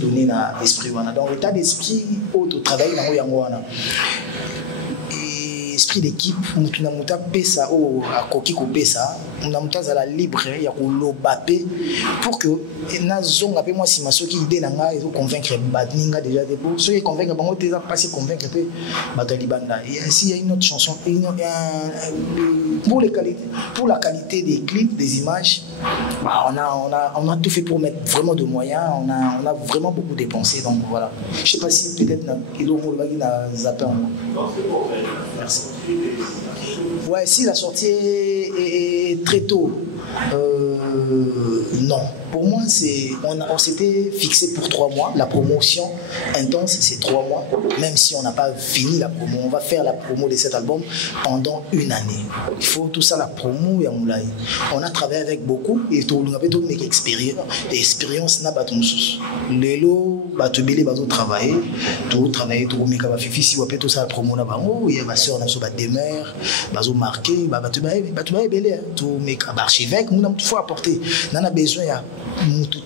donné l'esprit. Donc l'état d'esprit au travail dans Yangoana. Esprit d'équipe, on a pesa au Koki Kopesa, on a la libre, il y a le Bapé pour que Nazong appelle moi si ma soki idée nanga et convaincre Badninga déjà des beaux, ceux qui convaincre bango déjà passé convaincre peu Batalibanda. Et ainsi il y a une autre chanson, pour la qualité des clips, des images, on a tout fait pour mettre vraiment de moyens, on a vraiment beaucoup dépensé, donc voilà. Je sais pas si peut-être il a zappé. Merci. Ouais, si la sortie est très tôt, Non. Pour moi, on s'était fixé pour 3 mois. La promotion intense, c'est 3 mois. Même si on n'a pas fini la promo, on va faire la promo de cet album pendant 1 année. Il faut tout ça, la promo et Moulay. On a travaillé avec beaucoup et tout le monde a expérience n'a pas tout les lots, tu bélé, tu travailler, tout travailler, tout mais quand fifi si on fait tout ça la promo là bas, il y a ma soeur n'a pas de mère, tu marqué, tu vas bélé, tout mais archivec, nous faut apporter. On a besoin ya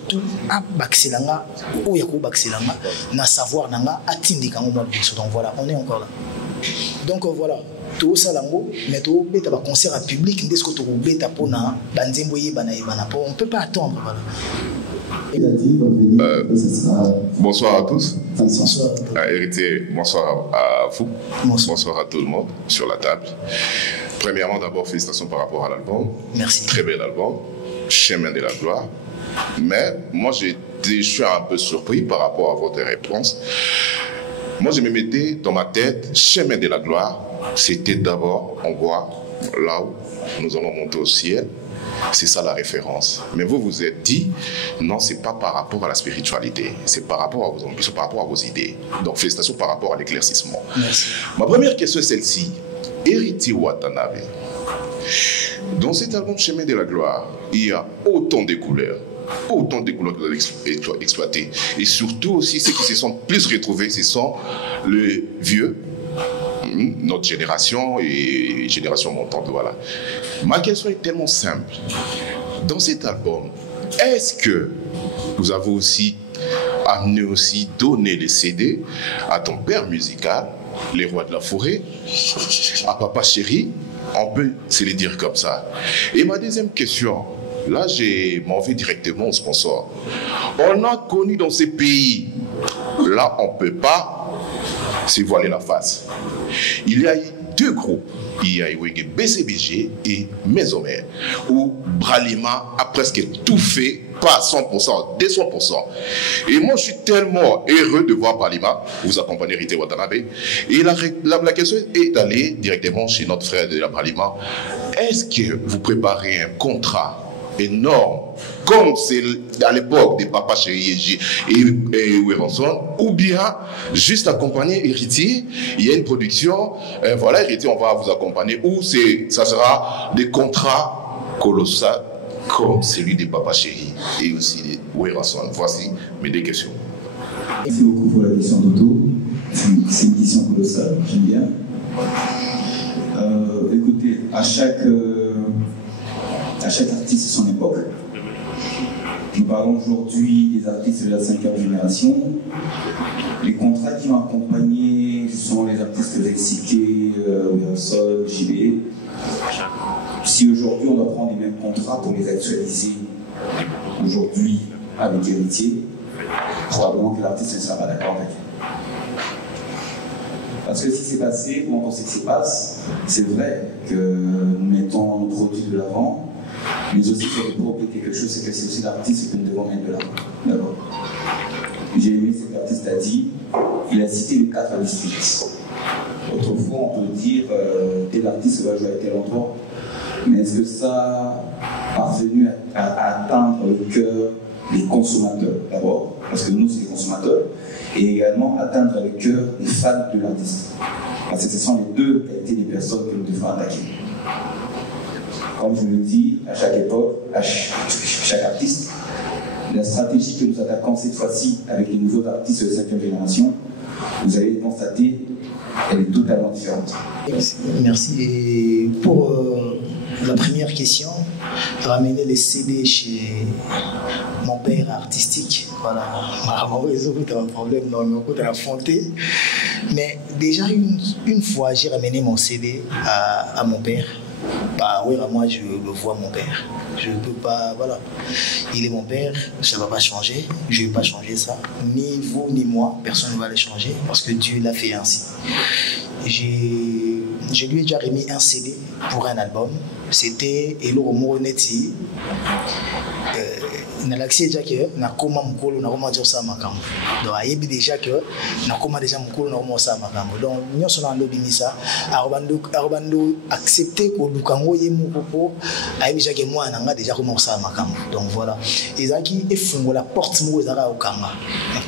tout à baxelanga ou ya ko baxelanga na savoir nanga atindika mo donc voilà, on est encore là. Donc voilà, tout ça lango mais tout beta ba concert à public ndesco to beta pona banzembo yebana on peut pas attendre voilà. Bonsoir à tous. Bonsoir. Héritier, bonsoir à vous. Bonsoir à tout le monde sur la table. Premièrement, d'abord, félicitations par rapport à l'album. Merci. Très bel album. Chemin de la gloire. Mais moi, je suis un peu surpris par rapport à votre réponse. Moi, je me mettais dans ma tête, Chemin de la gloire, c'était d'abord, on voit là où nous allons monter au ciel. C'est ça la référence. Mais vous vous êtes dit, non, c'est pas par rapport à la spiritualité, c'est par rapport à vos ambitions, par rapport à vos idées. Donc, félicitations par rapport à l'éclaircissement. Ma première question est celle-ci. Héritier Watanabe, dans cet album Chemin de la gloire, il y a autant de couleurs que vous avez exploitées. Et surtout aussi, ceux qui se sont plus retrouvés, ce sont les vieux, notre génération et génération montante. Voilà. Ma question est tellement simple. Dans cet album, est-ce que vous avez aussi amené aussi donner les CD à ton père musical, les rois de la forêt, à Papa Chéri? On peut se le dire comme ça. Et ma deuxième question, là j'ai m'en vais directement au sponsor. On a connu dans ces pays, là on ne peut pas se voiler la face. Il y a eu 2 groupes. Il y a eu BCBG et Maison-Mère, où Bralima a presque tout fait, pas à 100%, 200%. Et moi, je suis tellement heureux de voir Bralima vous accompagner Héritier Watanabe. Et la question est d'aller directement chez notre frère de la Bralima. Est-ce que vous préparez un contrat énorme, comme c'est à l'époque des Papa Chéri et Weranson, ou bien juste accompagner Héritier, il y a une production, voilà, Héritier, on va vous accompagner, ou ça sera des contrats colossaux comme celui des Papa Chéri et aussi des Weranson. Voici mes 2 questions. Merci beaucoup pour la question d'Otto. C'est une question colossale, j'aime bien. Écoutez, à chaque artiste son époque. Nous parlons aujourd'hui des artistes de la 5e génération. Les contrats qui ont accompagné sont les artistes que vous avez cités, Sol, JB. Si aujourd'hui on doit prendre les mêmes contrats pour les actualiser aujourd'hui avec Héritier, probablement que l'artiste ne sera pas d'accord avec. Parce que ce qui s'est passé, ou encore ce qui se passe, c'est vrai que nous mettons nos produits de l'avant, mais aussi il faut pas oublier quelque chose, c'est que c'est aussi l'artiste que nous devons mettre de l'avant. D'abord. J'ai aimé ce que l'artiste a dit, il a cité les 4 districts. Autrefois, on peut dire tel artiste va jouer à tel endroit, mais est-ce que ça a parvenu à atteindre le cœur des consommateurs d'abord, parce que nous c'est les consommateurs, et également atteindre le cœur des fans de l'artiste. Parce que ce sont les 2 qualités des personnes que nous devons attaquer. Comme je le dis, à chaque époque, à chaque artiste, la stratégie que nous attaquons cette fois-ci avec les nouveaux artistes de 5e génération, vous allez constater, elle est totalement différente. Merci. Et pour la première question, ramener les CD chez mon père artistique, voilà, mon réseau a un problème, non, mais on a affronté. Mais déjà une fois, j'ai ramené mon CD à mon père. Bah oui, moi je le vois mon père. Je ne peux pas, voilà. Il est mon père, ça ne va pas changer. Je ne vais pas changer ça. Ni vous, ni moi, personne ne va le changer parce que Dieu l'a fait ainsi. je lui ai déjà remis un CD pour un album. C'était Elo Moroneti. Nalaxi déjà que na koma mukolo na koma dire ça makambo. Donc ayebi déjà que na koma déjà mukolo na koma ça makambo. Donc nyonso na lobi misa arobando accepter ko lukango ye mukoko ayebi déjà que moi nanga déjà koma ça makambo. Donc voilà. Ezaki efungo la porte mo ezaka okanga.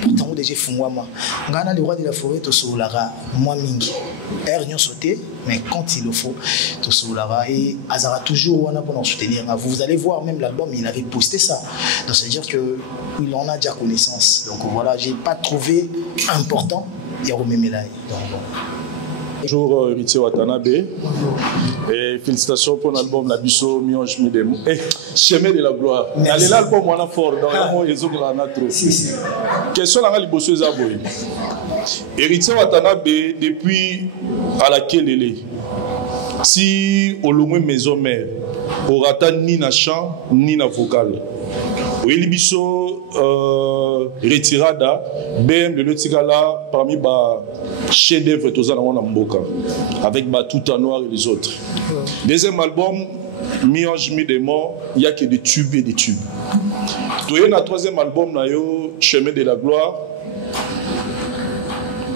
Pourtant déjà fungwama. Ngana le roi de la forêt to solara moi mingi. Nyonso te mais quand il le faut to solara et azara toujours wana pour nous soutenir. Vous allez voir même l'album il avait posté ça. Donc ça veut dire qu'il en a déjà connaissance. Donc voilà, je n'ai pas trouvé important Yaromé Melaye. Bonjour Héritier Watanabe. Et félicitations pour l'album Labisso Mionge Midemo. Et Chemin de la Gloire. Allez l'album on a fort. Donc il y a trop. Question à la Libosso Zaboy. Héritier Watanabe depuis à laquelle elle est. Si au loin maison mère, au rata ni na chant ni na vocal. Oui, Libisso retirada, BM de l'Otigala parmi les chefs-d'œuvre avec Tout en Noir et les autres. Deuxième album, Mionge Midemo, il n'y a que des tubes et des tubes. Le troisième album, Chemin de la Gloire,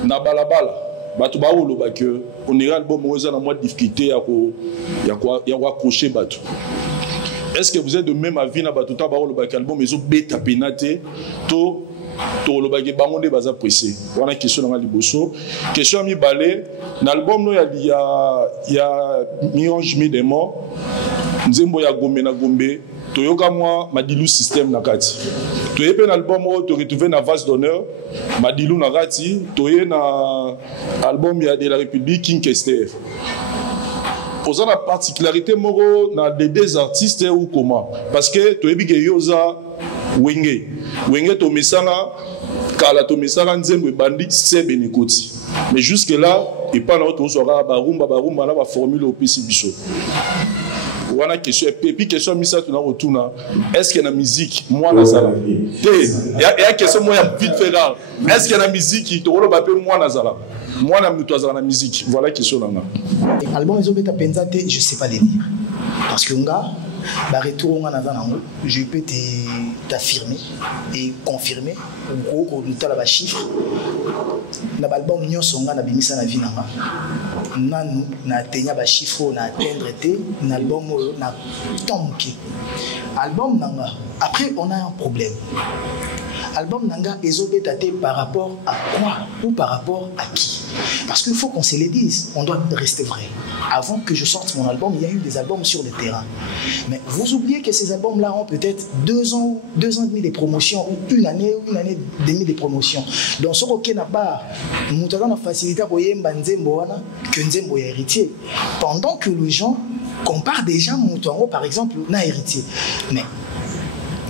na balabala. On ira album où il y a moins de difficulté à accrocher Batu. Est-ce que vous êtes de même avis na Batuta Barolo Bakalbum mais au bêta pénaté to le bagé bangonde baza pressé. Voilà question dans Libosso. Question à mi balé. L'album no il y a Mionge Midemo. Nzembo ya Gombe na Gombe. Toyoka moi Madilu système na kati. Toye pe album où tu retrouves na vase d'honneur. Madilu na kati. Toye na album ya de la République King Kester. Posant la particularité moro na des deux artistes ou comment parce que tu es bien yoza wenge to mesanga kala to mesanga nzembe bandi c'est benikoti mais jusque là et pas na autre sera barumba na ba formule au PC biso wana question et puis question misa tu na retourna est-ce que na musique moi na sala et a question moi vite fait là est-ce que na musique to lo ba pe moi na sala moi na mutu azala na musique voilà question nanga album ezobeta penza te je sais pas les lire parce que nga ba retour nga na zanango je peux t'affirmer et confirmer ko nutala ba chiffre na album nyonso nga na bimisa na vie nanga nanu na atteindre ba chiffre na atteindre te na album na tonki album nanga après on a un problème. Album Nanga ezobeta te par rapport à quoi ou par rapport à qui? Parce qu'il faut qu'on se le dise, on doit rester vrai. Avant que je sorte mon album, il y a eu des albums sur le terrain. Mais vous oubliez que ces albums-là ont peut-être 2 ans et demi de promotion ou une année et demie de promotion. Donc ce qui n'a pas une facilité pour que Nzembo est héritier. Pendant que les gens comparent déjà Moutango par exemple na héritier. Mais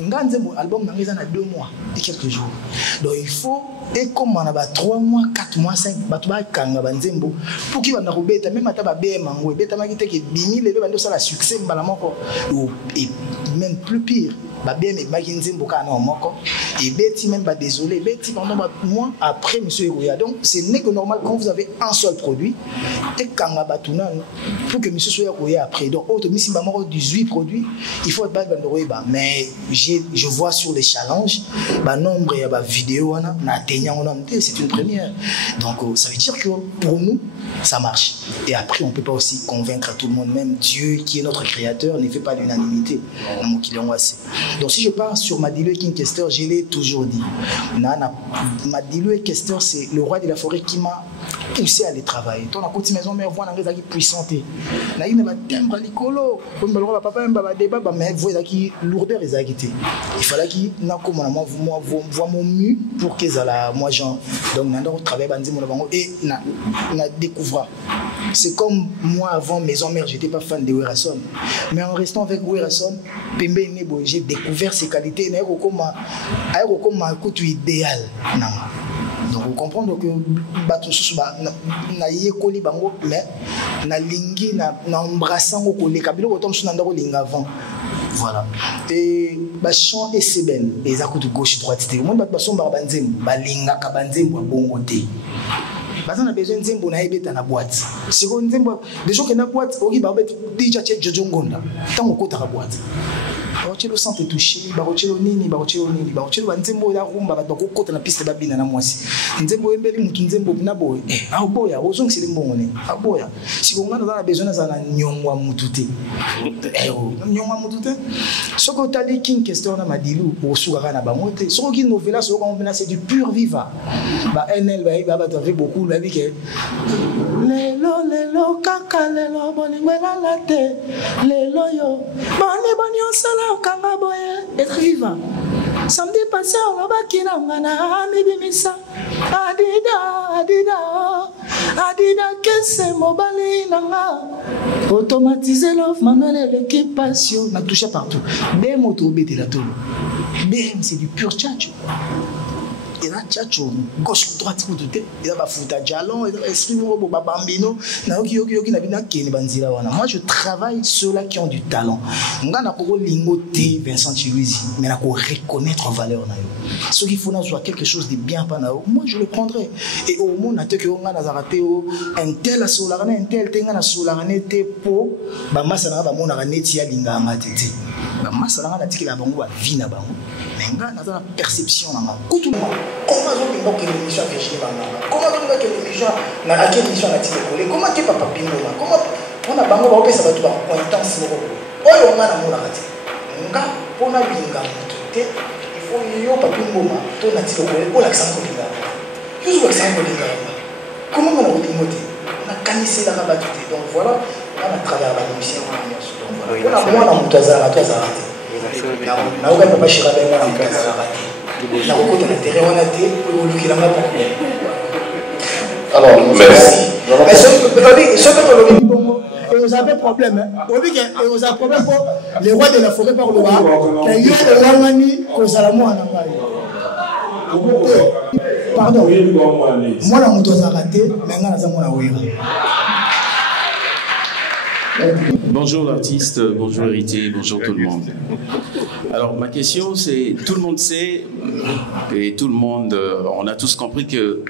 Nzembo album n'a pas 2 mois et quelques jours. Donc il faut et comme on a 3 mois, 4 mois, 5 batuba kanga Nzembo pour qui va na robeta même ata ba BM ngo beta makite ke 10 000 bando ça la succès mbala moko et même plus pire ba BM maki Nzembo kana moko et beti même ba désolé beti pendant mois après monsieur Eroya. Donc c'est n'est que normal quand vous avez un seul produit et kanga batuna pour que monsieur Eroya après. Donc autre misi ba moko 18 produits, il faut pas bandoroeba mais je vois sur les challenges ba nombre ya ba vidéo na c'est une première. Donc ça veut dire que pour nous ça marche. Et après on peut pas aussi convaincre tout le monde, même Dieu qui est notre créateur ne fait pas l'unanimité. Donc si je pars sur Madilu et King Kester, je l'ai toujours dit. Madilu et Kester c'est le roi de la forêt qui m'a poussé à aller travailler. Ton côté maison mère voit na qui puissante. Na ina ba temba likolo, comme le roi papa mba ba débat ba mais voit qui lourdeur exagité. Il fallait qu'il na comme moi voit mon mu pour que ça moi Jean donc on travaille et na découvert. C'est comme moi avant maison mère, j'étais pas fan de Werason, mais en restant avec Werason, Pembe Nebo, j'ai découvert ses qualités. Na comme un coup idéal. Donc vous comprenez que batusu na yekoli bango mais na lingi na embrassant ko le kabilo ko tom suna ndako linga avant. Voilà. Et ba chant et seben les akutu gauche droite te. Moi ba somba banzembo ba linga ka banzembo bongo te. baza na besoin nzembo na ebeta na boîte siko nzembo déjà que na boîte oki ba bet déjà che Jojo Ngonda tango kota ka boîte baochelo sante touché baochelo nini baochelo nzembo ya rumba bato kokota na piste babina na mwasi nzembo embeli mutu nzembo na boy boya ozongi sele mbongo ne boya siko ngana za na besoin na za na nyongwa mutu te nyongwa mutu te soko tali king question na madilu osuka na bango te soko ki novela soko on c'est du pur viva ba NL ba bato avec beaucoup la vie que lelo kaka lelo boningwela la te lelo yo boni osala kanga boye être vivant samedi passé on va kina ngana mibimisa adida kese mobali nanga automatiser love manuel l'équipation na touché partout des motos bête la tolo BM c'est du pur tchatcho. Il y a tchatcho gauche droite tout il y a ba futa jalon il y a esprit mo ba bambino na yoki na bina kene banzira wana. Moi je travaille ceux-là qui ont du talent. Ngana ko lingoté Vincent Chiluizi mais na ko reconnaître valeur na yo. Ce qu'il faut na soit quelque chose de bien pa na yo. Moi je le prendrai et au monde na te que ngana za raté un tel solarane un tel tenga na solarane te po ba masa na ba mona neti ya linga matete. Ba masa na tikila bango ba vie na bango. Mais ngana za perception na kutu. Comment on peut que l'émission a fait comment on peut que l'émission n'a pas l'émission a tiré comment tu papa pingo comment on a bango ba pesa batu ba pointance oyo ngana mona kati nga pona binga te il faut yo papa pingo ma to na tiré ko la sanko binga yo zo sanko binga comment on a bingo te na kanise la batu te donc voilà on a travaillé avec l'émission donc voilà on a moi na mutazara to azara te na oka papa shira ba na mutazara te alors, merci. Et vous avez problème. Vous avez problème pour les rois de la forêt par le bas. Pardon. Moi, la moto a raté, mais bonjour l'artiste, bonjour Héritier, bonjour tout le monde. Alors ma question c'est, tout le monde sait, et tout le monde, on a tous compris que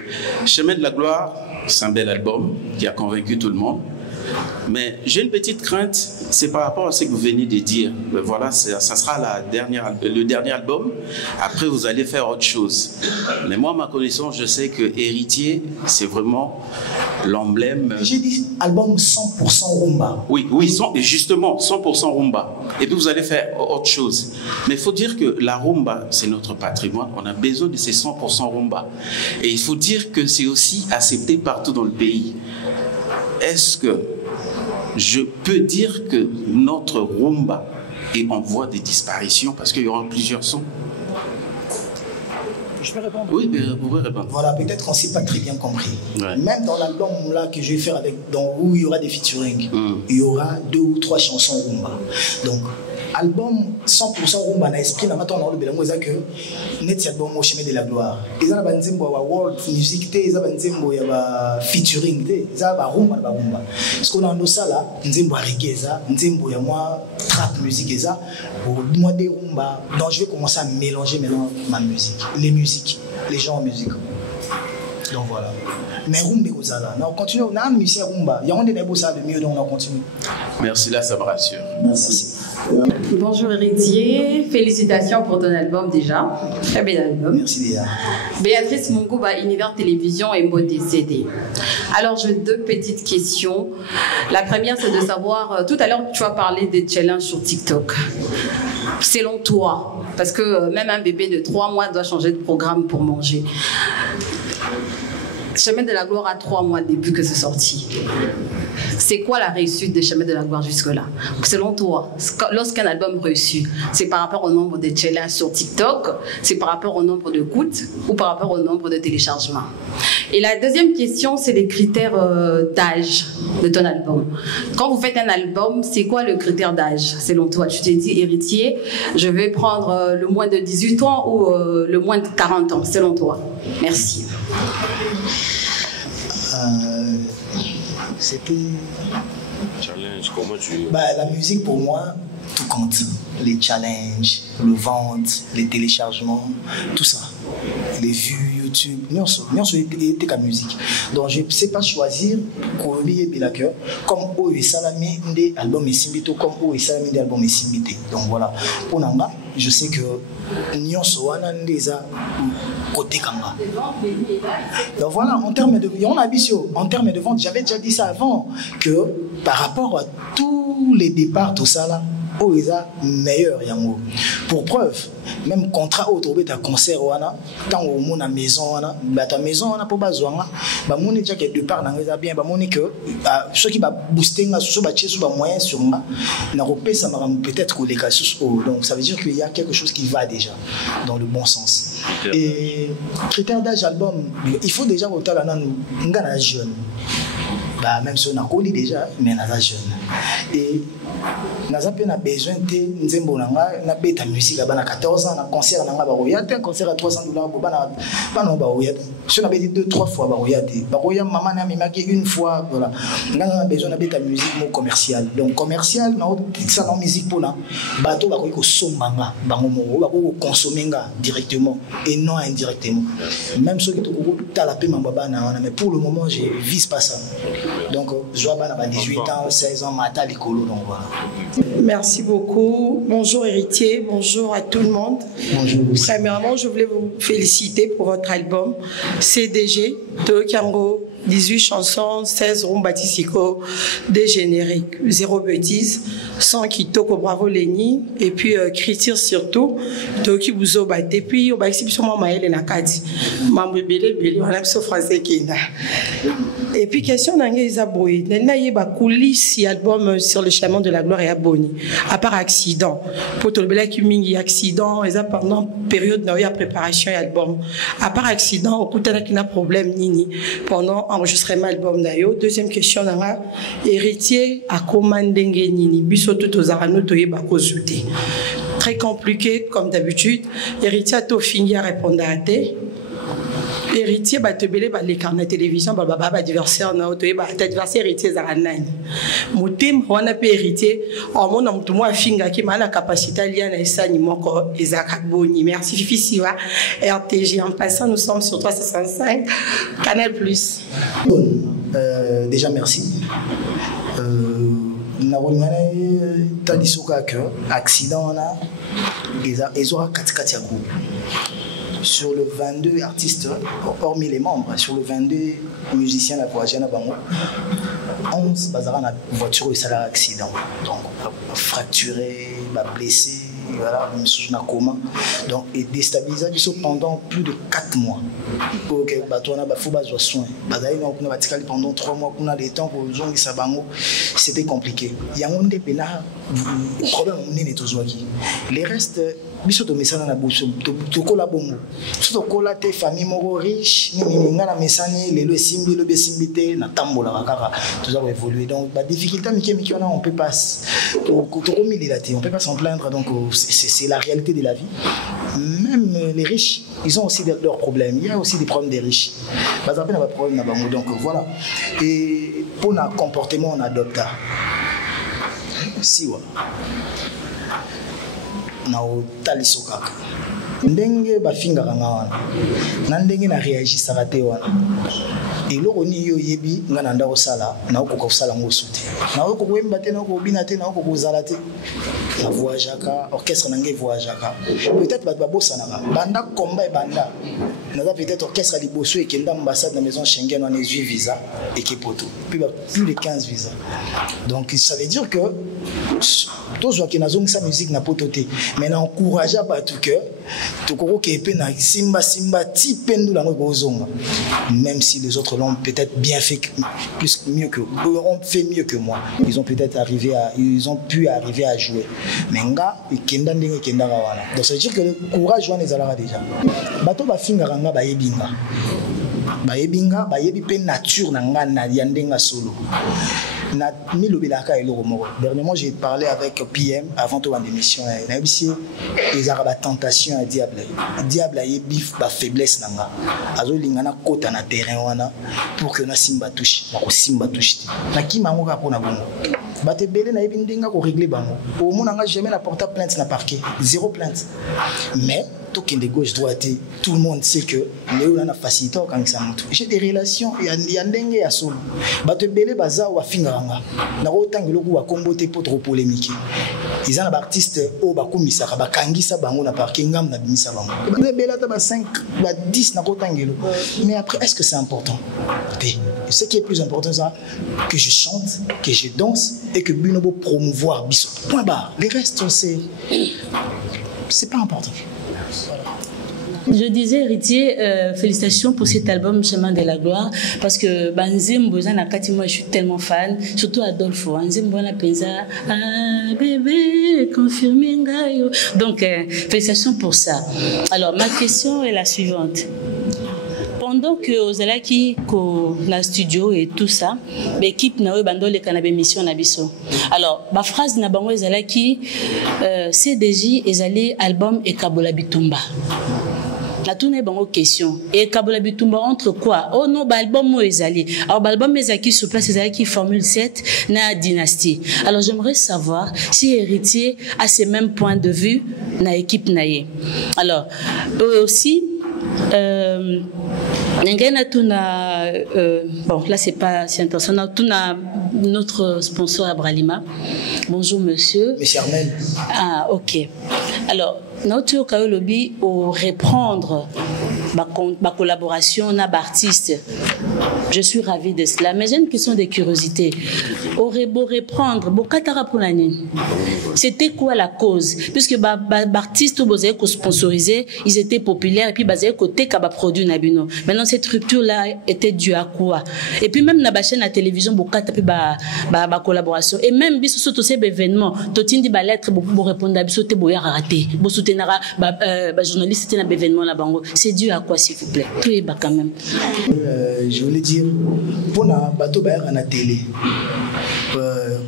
Chemin de la Gloire, c'est un bel album qui a convaincu tout le monde. Mais j'ai une petite crainte, c'est par rapport à ce que vous venez de dire. Voilà, ça sera le dernier album. Après, vous allez faire autre chose. Mais moi, à ma connaissance, je sais que Héritier, c'est vraiment l'emblème. J'ai dit album 100% rumba. Oui, justement, 100% rumba. Et puis, vous allez faire autre chose. Mais il faut dire que la rumba, c'est notre patrimoine. On a besoin de ces 100% rumba. Et il faut dire que c'est aussi accepté partout dans le pays. Est-ce que je peux dire que notre rumba est en voie de disparition parce qu'il y aura plusieurs sons? Je peux répondre? Oui, vous pouvez répondre. Voilà, peut-être qu'on ne s'est pas très bien compris. Ouais. Même dans l'album là que je vais faire où il y aura des featuring, il y aura 2 ou 3 chansons rumba. Donc, album 100% rumba na esprit na mato na le belango eza que net album au Chemin de la Gloire. Eza na banzembo wa world music te, eza banzembo ya ba featuring te, eza ba rumba na ba rumba. Parce qu'on a ça là, nzembo reggae eza, nzembo ya moi trap musique eza, moi des rumba. Donc je vais commencer à mélanger maintenant ma musique, les musiques, les genres en musique. Donc voilà. Mais rumba kozala, on continue, on a un musicien rumba. Il y a un des ça le mieux donc on continue. Merci, là ça me rassure. Merci. Bonjour Héritier, félicitations pour ton album déjà. Très bel album. Merci Léa. Béatrice Mungouba, Univers Télévision et Mode CD. Alors j'ai 2 petites questions. La première c'est de savoir, tout à l'heure tu as parlé des challenges sur TikTok. Selon toi, parce que même un bébé de 3 mois doit changer de programme pour manger. Chemin de la Gloire a 3 mois depuis que c'est sorti. C'est quoi la réussite de Chemin de la Gloire jusque-là? Selon toi, lorsqu'un album réussit, c'est par rapport au nombre de challenges sur TikTok, c'est par rapport au nombre d'écoutes ou par rapport au nombre de téléchargements? Et la deuxième question, c'est les critères d'âge de ton album. Quand vous faites un album, c'est quoi le critère d'âge selon toi? Tu t'es dit, Héritier, je vais prendre le moins de 18 ans ou le moins de 40 ans, selon toi? Merci. C'était challenge, comment tu... la musique pour moi tout compte, les challenges, le vente, les téléchargements, tout ça, les vues était la musique. Donc je ne sais pas choisir comme où est Salami des albums et Simbito, comme où est Salami des albums et Simbité. Donc voilà, pour Nanga, je sais que Nyonso Anandeza côté Kanga. Donc voilà, en termes de vente, j'avais déjà dit ça avant, que par rapport à tous les départs, tout ça là, oh, ils sont meilleurs, Yango. Pour preuve, même contrat autour de ta concert, tant au monde à maison, ta maison, on a pas besoin. Bah, mon déjà que départ, on a bien, bah, mon que ceux qui va booster, ceux qui va moyen sur moi, n'a repé ça m'a peut-être que les cas donc ça veut dire qu'il y a quelque chose qui va déjà dans le bon sens. Et critère d'âge album, il faut déjà voter là, on a jeune. Bah, même si on a connu déjà, mais on a jeune. Et on a besoin de nzembo nanga na beta musique à 14 ans, na concert nanga baroyate, un concert à $300 pas non baroyate. Si on a dit 2-3 fois baroyate, baroyate maman na mimaki une fois, voilà. On a besoin de beta musique mot commercial. Donc commercial na ça dans musique pour là, bateau ba ko sombanga, bango mo ba ko consommer directement et non indirectement. Même ceux qui te ko talaper mambaba na, mais pour le moment je vise pas ça. Donc je vois pas 18 ans, 16 ans matin l'écolo, donc voilà. Merci beaucoup. Bonjour héritier, bonjour à tout le monde. Bonjour. Premièrement, je voulais vous féliciter pour votre album CDG de Kiango. 18 chansons, 16 rumbatisiko, des génériques, 0 bêtises, 100 kitoko, bravo Léni, et puis critique surtout, Toki Bouzo Bate, et puis on va ici sur moi Maël et Nakati, Mamou Bélé Bélé, on a ce français qui n'a. Et puis question d'Angé Isaboué, n'a y a coulisses album sur le chemin de la gloire et à Boni, à part accident, pour tout le bel qui mingi accident, et ça pendant période de préparation et album, à part accident, au coup de n'a problème nini pendant enregistrement album d'ailleurs. Deuxième question, héritier à commander nini biso tout aux arano toye bakozouté. Très compliqué comme d'habitude. Héritier a tout fini à répondre à té. Héritier ba te belé ba les carnets télévision ba adversaire na toye ba adversaire héritier za nani. Mutim wana pe héritier en mon nom tout moi finga qui m'a la capacité liée na esani moko ezaka boni. Merci Fifi Siwa RTG. En passant nous sommes sur 365 Canal+. Déjà merci. T'as dit que accident là, ils ont 4 groupes. Sur le 22 artistes, hormis les membres, sur le 22 musiciens la voyageur à Bango, 11 bazar na voiture et ça accident. Donc fracturé, blessé. Voilà, je coma. Donc, et déstabilisé pendant plus de 4 mois. Pour que faut besoin soin. Pendant 3 mois, on a des temps pour les gens c'était compliqué. Il y a un problème les restes, biso mesana na buso to kola bongo to kola te famille moko riche ni ngala mesani lelo simbi lo besimbité na tambola kaka tout ça va évoluer. Donc ba difficulté miki on peut pas on peut pas s'en plaindre. Donc c'est la réalité de la vie. Même les riches, ils ont aussi leurs problèmes. Il y a aussi des problèmes des riches. Pas à peine pas problème na bango. Donc voilà. Et pour notre comportement on adopte si voilà. Na otaliso kaka ndenge bafingaka nga wana na ndenge na réagissaka te wana eloko ni yo yebi nga na ndako sala na okoka kosala ngo soute na okoka koyemba te na okobina te na okoka kozala te na voyageaka orchestre na ngai voyageaka peut-être bato babosanaka banda komba ebanda naza peut-être orchestre ya liboso ekenda ambassade na maison Schengen wana ezwi visa ekepoto plus de 15 visas. Donc ça veut dire que tozwaki nazongisa musique na poto te mais na encourage bato que tokoroke pe na simba ti pendu la ngozonga, même si les autres l'ont peut-être bien fait mieux que ont fait mieux que moi. Ils ont peut-être pu arriver à jouer. Mais nga kenda ndenge kenda wana. Donc ça veut dire que le courage wana ezalaka déjà. Bato ba finga nga ba yebinga. Ba yebinga ba yebi pe nature na nga na yandenga solo. Dernièrement, j'ai parlé avec PM avant toute l'émission. Il y a aussi des tentation à diable. Diable a bif ba faiblesse nanga. Azo lingana kota na terrain wana pour que na simba touche. Na ko simba touche. Na ki mango ka pona bongo. Ba te belé na yebindinga ko régler bango. Au monde nga jamais la porta plainte na parquet. 0 plainte. Mais token de gauche droite, tout le monde sait que Léo a facilité quand ça monte. J'ai des relations, il y a dengue à solo. Bato belé baza wa fingaranga. Na otangelo ku wa kombote pour trop polémique. Ils ont un artiste au bakumisa ba kangisa bango na parking ngam na bimisa bango. Ba bela ta ba 5 ba 10 na kotangelo. Mais après est-ce que c'est important? Ce qui est plus important c'est que je chante, que je danse et que Bunobo promouvoir biso. Point barre. Les restes c'est pas important. Je disais, Héritier, félicitations pour cet album Chemin de la Gloire, parce que Banzem Bozana Kati, moi je suis tellement fan, surtout Adolfo. Banzem Bozana Penza, ah bébé, confirmé Ngayo. Donc, félicitations pour ça. Alors, ma question est la suivante. Pendant que Ozalaki, la studio et tout ça, l'équipe n'a eu bando les canabé mission nabiso. Alors, ma phrase n'a bango Ozalaki, CDJ ezali album et Kabola Bitumba. La tourne est bonne question. Et Kabola Bitumba entre quoi? Oh non, l'album moi ezali. Alors l'album ezaki sur place ezali Formule 7 na dynastie. Alors j'aimerais savoir si Héritier a ces mêmes points de vue na équipe naie. Alors aussi bon là c'est pas si intentionnel. Notre sponsor Abralima. Bonjour monsieur. Monsieur Armel. Ah ok. Alors notre cas lobby au reprendre ma collaboration na artiste. Je suis ravie de cela. Mais j'ai une question de curiosité. Au reprendre, c'était quoi la cause? Puisque artistes qui sponsorisés, ils étaient populaires et puis basés côté kaba produit nabino. Maintenant cette rupture là était due à quoi? Et puis même na chaîne à télévision bokata puis collaboration et même biso surtout ces événements totindi ba lettre pour répondre à biso te boya raté bo soutenara journaliste c'était na événement là bango. C'est dû à quoi s'il vous plaît? Tout est bas quand même. Je voulais dire pour na bato ba na télé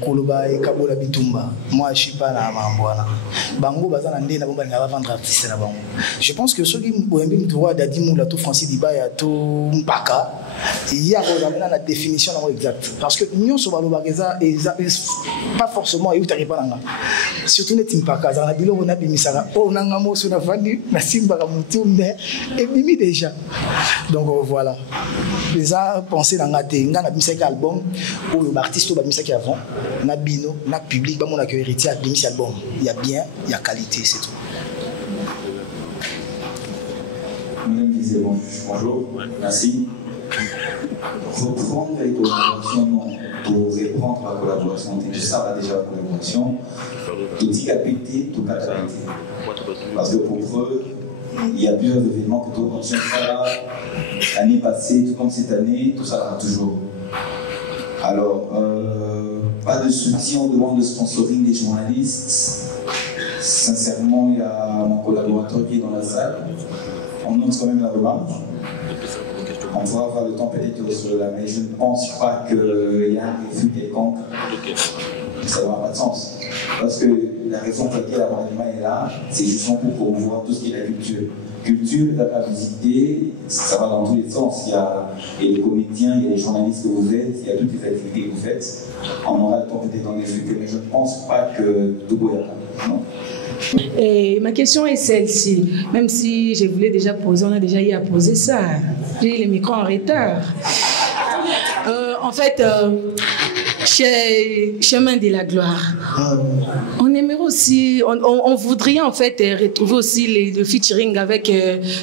Koloba et Kabola Bitumba. Moi je suis pas là mambwana. Bango bazana ndé na bomba ngaba vendre artiste na bango. Je pense que ceux qui boyembi mtoa dadi mula to Francis Dibaya to mpaka il y a la définition exacte parce que nous sur Balobageza et pas forcément et tu pas surtout net mpaka za na bilo na bimisaka o nanga mo so na fandi na simba ka mutumbe et bimi déjà. Donc voilà. Les a pensé dans ngate ngana bimisaka album ou l'artiste ba bimisaka avant na bino na public ba mon accueil héritier à bimisaka album. Il y a bien, il y a qualité, c'est tout. Bonjour, merci. Reprendre les collaborations, pour reprendre la collaboration, ça va déjà la collaboration, tout dit capité, tout capité. Parce que pour preuve, il y a plusieurs événements que tout continue là, l'année passée, tout comme cette année, tout ça va toujours. Alors, pas de souci, on demande le sponsoring des journalistes. Sincèrement, il y a mon collaborateur qui est dans la salle. On note quand même la remarque. On va avoir le temps peut-être sur la, mais je ne pense pas qu'il y a un refus quelconque. Ça n'aura pas de sens. Parce que la raison pour laquelle Abralima est là, c'est justement pour promouvoir tout ce qui est la culture. Culture, la publicité, ça va dans tous les sens. Il y a les comédiens, il y a les journalistes que vous êtes, il y a toutes les activités que vous faites. On aura le temps peut-être d'en expliquer, mais je ne pense pas que tout est là. Non. Et ma question est celle-ci. Même si je voulais déjà poser, on a déjà eu à poser ça. J'ai les micros en retard. En fait, Chemin de la Gloire. On aimerait aussi, on voudrait en fait retrouver aussi le featuring avec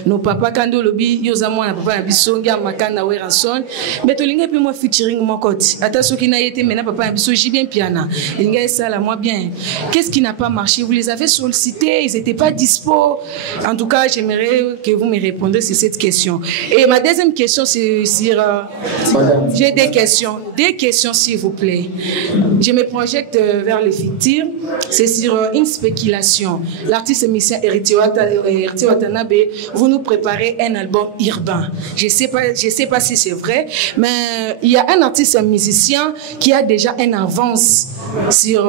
nos papas Kando Lobi, Yozamo, na papa Bisonga, Makana Weranson. Mais tu l'as moi featuring mon côté. Attention qui n'a été maintenant papa Biso, j'ai bien piano. Il y a ça là moi bien. Qu'est-ce qui n'a pas marché? Vous les avez sollicités, ils n'étaient pas dispo. En tout cas, j'aimerais que vous me répondiez sur cette question. Et ma deuxième question c'est sur, j'ai des questions s'il vous plaît. Je me projette vers le futur. C'est sur une spéculation. L'artiste musicien Héritier Watanabe, vous nous préparez un album urbain. Je sais pas si c'est vrai, mais il y a un artiste musicien qui a déjà une avance sur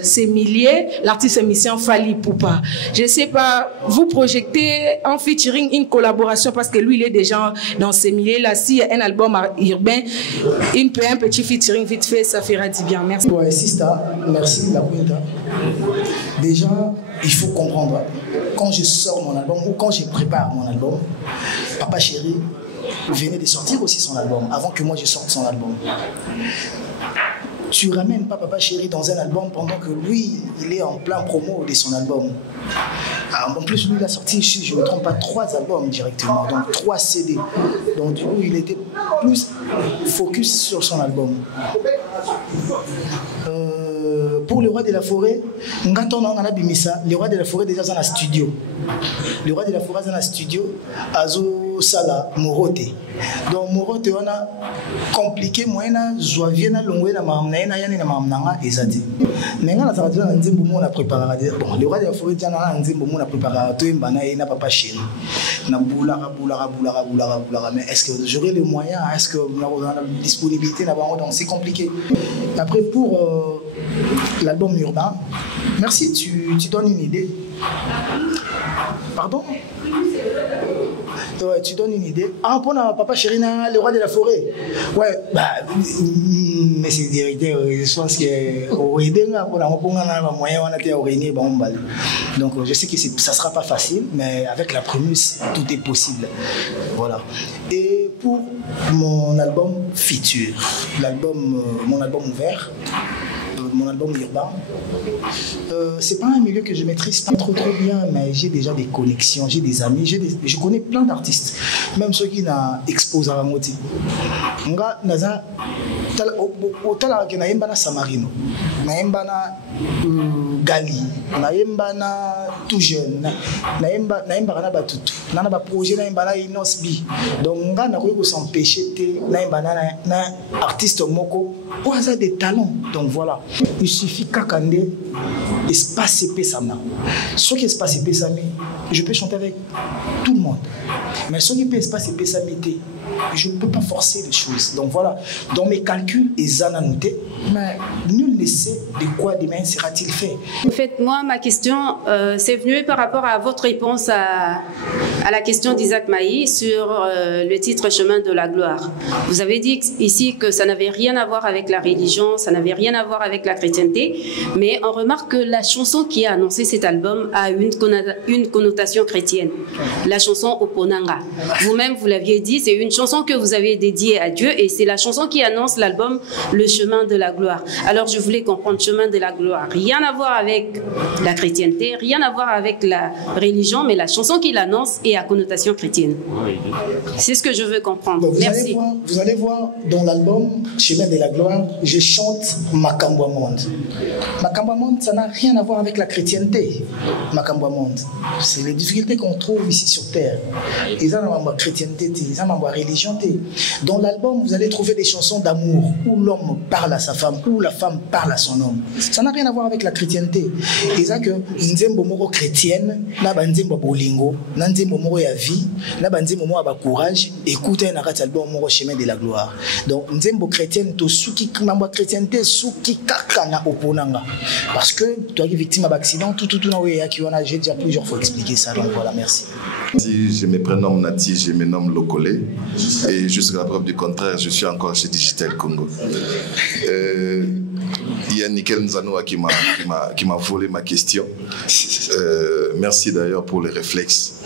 ces milliers. L'artiste musicien Fali Poupa. Je sais pas, vous projetez en featuring une collaboration parce que lui il est déjà dans ces milliers là. S'il y a un album urbain, un petit featuring vite fait, ça fera du bien. Merci. Ouais, Sista, merci la Quinta. déjà, il faut comprendre, quand je sors mon album ou quand je prépare mon album, Papa Chéri venait de sortir aussi son album, avant que moi je sorte son album. Tu ramènes pas Papa Chéri dans un album pendant que lui, il est en plein promo de son album. En plus, lui, il a sorti, si je ne me trompe pas, 3 albums directement, donc 3 CD. Donc du coup, il était plus focus sur son album. Pour le roi de la forêt, le roi de la forêt déjà dans le studio. Le roi de la forêt dans le studio, Azo Sala Morote. Donc Morote, on a compliqué, moi, joie na longwe na mamna yani na mamnanga ezati. Nenga na zaradila na nzembo mo na préparer. Bon, le roi de la forêt déjà na nzembo mo na préparer to mbana na Papa Chéri. Na boula. Mais est-ce que j'aurai les moyens? Est-ce que on a la disponibilité là-bas? Donc c'est compliqué. Après pour l'album urbain, merci, tu donnes une idée. Pardon? Ouais, tu donnes une idée. Ah, pour Papa Chéri, le roi de la forêt. Ouais, bah, mais c'est directeur, je pense que donc je sais que ça sera pas facile, mais avec la prémisse, tout est possible. Voilà. Et pour mon album feature, mon album ouvert, mon album urbain, c'est pas un milieu que je maîtrise pas trop bien, mais j'ai déjà des connexions, j'ai des amis, je connais plein d'artistes, même ceux qui n'ont exposé à Moti. Nga naza otala ke naemba na Samarino, naemba na Gali, naemba na tout jeune, naemba na batutu, na ba projet naemba na Inosbi. Donc nga na ko s'empêcher te naemba na artiste moko pour avoir des talents. Donc voilà. Il suffit qu'Akande espace épais samna. Ce qui est espace épais samé, je peux chanter avec tout le monde. Mais ce qui peut espace épais samé, je ne peux pas forcer les choses. Donc voilà. Dans mes calculs, ils en ont noté, mais nul ne sait de quoi demain sera-t-il fait. En fait, moi, ma question, c'est venu par rapport à votre réponse à la question d'Isaac Maï sur le titre Chemin de la gloire. Vous avez dit ici que ça n'avait rien à voir avec la religion, ça n'avait rien à voir avec la chrétienté, mais on remarque que la chanson qui a annoncé cet album a une connotation chrétienne. La chanson Oponanga. Vous-même, vous l'aviez dit, c'est une chanson que vous avez dédiée à Dieu et c'est la chanson qui annonce l'album Le Chemin de la gloire. Alors je voulais comprendre Chemin de la gloire. Rien à voir avec la chrétienté, rien à voir avec la religion, mais la chanson qu'il annonce est à connotation chrétienne. C'est ce que je veux comprendre. Donc, merci. Vous allez voir dans l'album Chemin de la gloire, je chante Makambo Monde. Makambo Monde, ça n'a rien à voir avec la chrétienté. Makambo Monde, c'est les difficultés qu'on trouve ici sur terre. Ils ont la chrétienté, ils ont la religion. Dans l'album, vous allez trouver des chansons d'amour où l'homme parle à sa femme, où la femme parle à son homme. Ça n'a rien à voir avec la chrétienté. Et ça que nzembo moko chrétienne, na banzembo bolingo, na nzembo moko ya vie, na banzembo moko ba courage, écoutez na kat album moko Chemin de la gloire. Donc nzembo chrétienne to suki mambo chrétienté suki kaka na oponanga. Parce que toi qui es victime d'accident, tout na oya qui on a j'ai déjà plusieurs fois expliqué ça. Donc voilà, merci. Si je me prénomme Nati, je me nomme Lokole et jusqu'à la preuve du contraire, je suis encore chez Digital Congo. Il y a Nickel Nzanoa qui m'a volé ma question. Merci d'ailleurs pour les réflexes.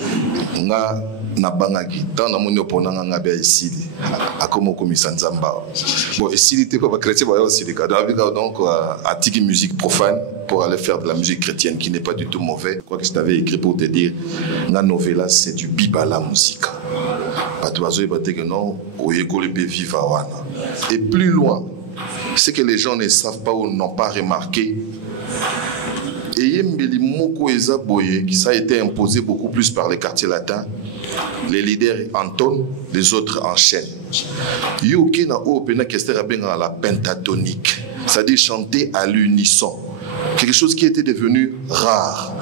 Nga na bangaki tant na monyo ponanga nga bia ici akomo komisa nzamba. Bon ici t'es pas chrétien ba aussi les cadeaux donc atiki musique profane pour aller faire de la musique chrétienne qui n'est pas du tout mauvais. Quoi que je t'avais écrit pour te dire la novella c'est du bibala musique. Et plus loin, c'est que les gens ne savent pas ou n'ont pas remarqué. Et qui ça a été imposé beaucoup plus par les quartiers latins. Les leaders entonnent, les autres enchaînent. Yoki na opena la pentatonique, c'est-à-dire chanter à l'unisson. Quelque chose qui était devenu rare.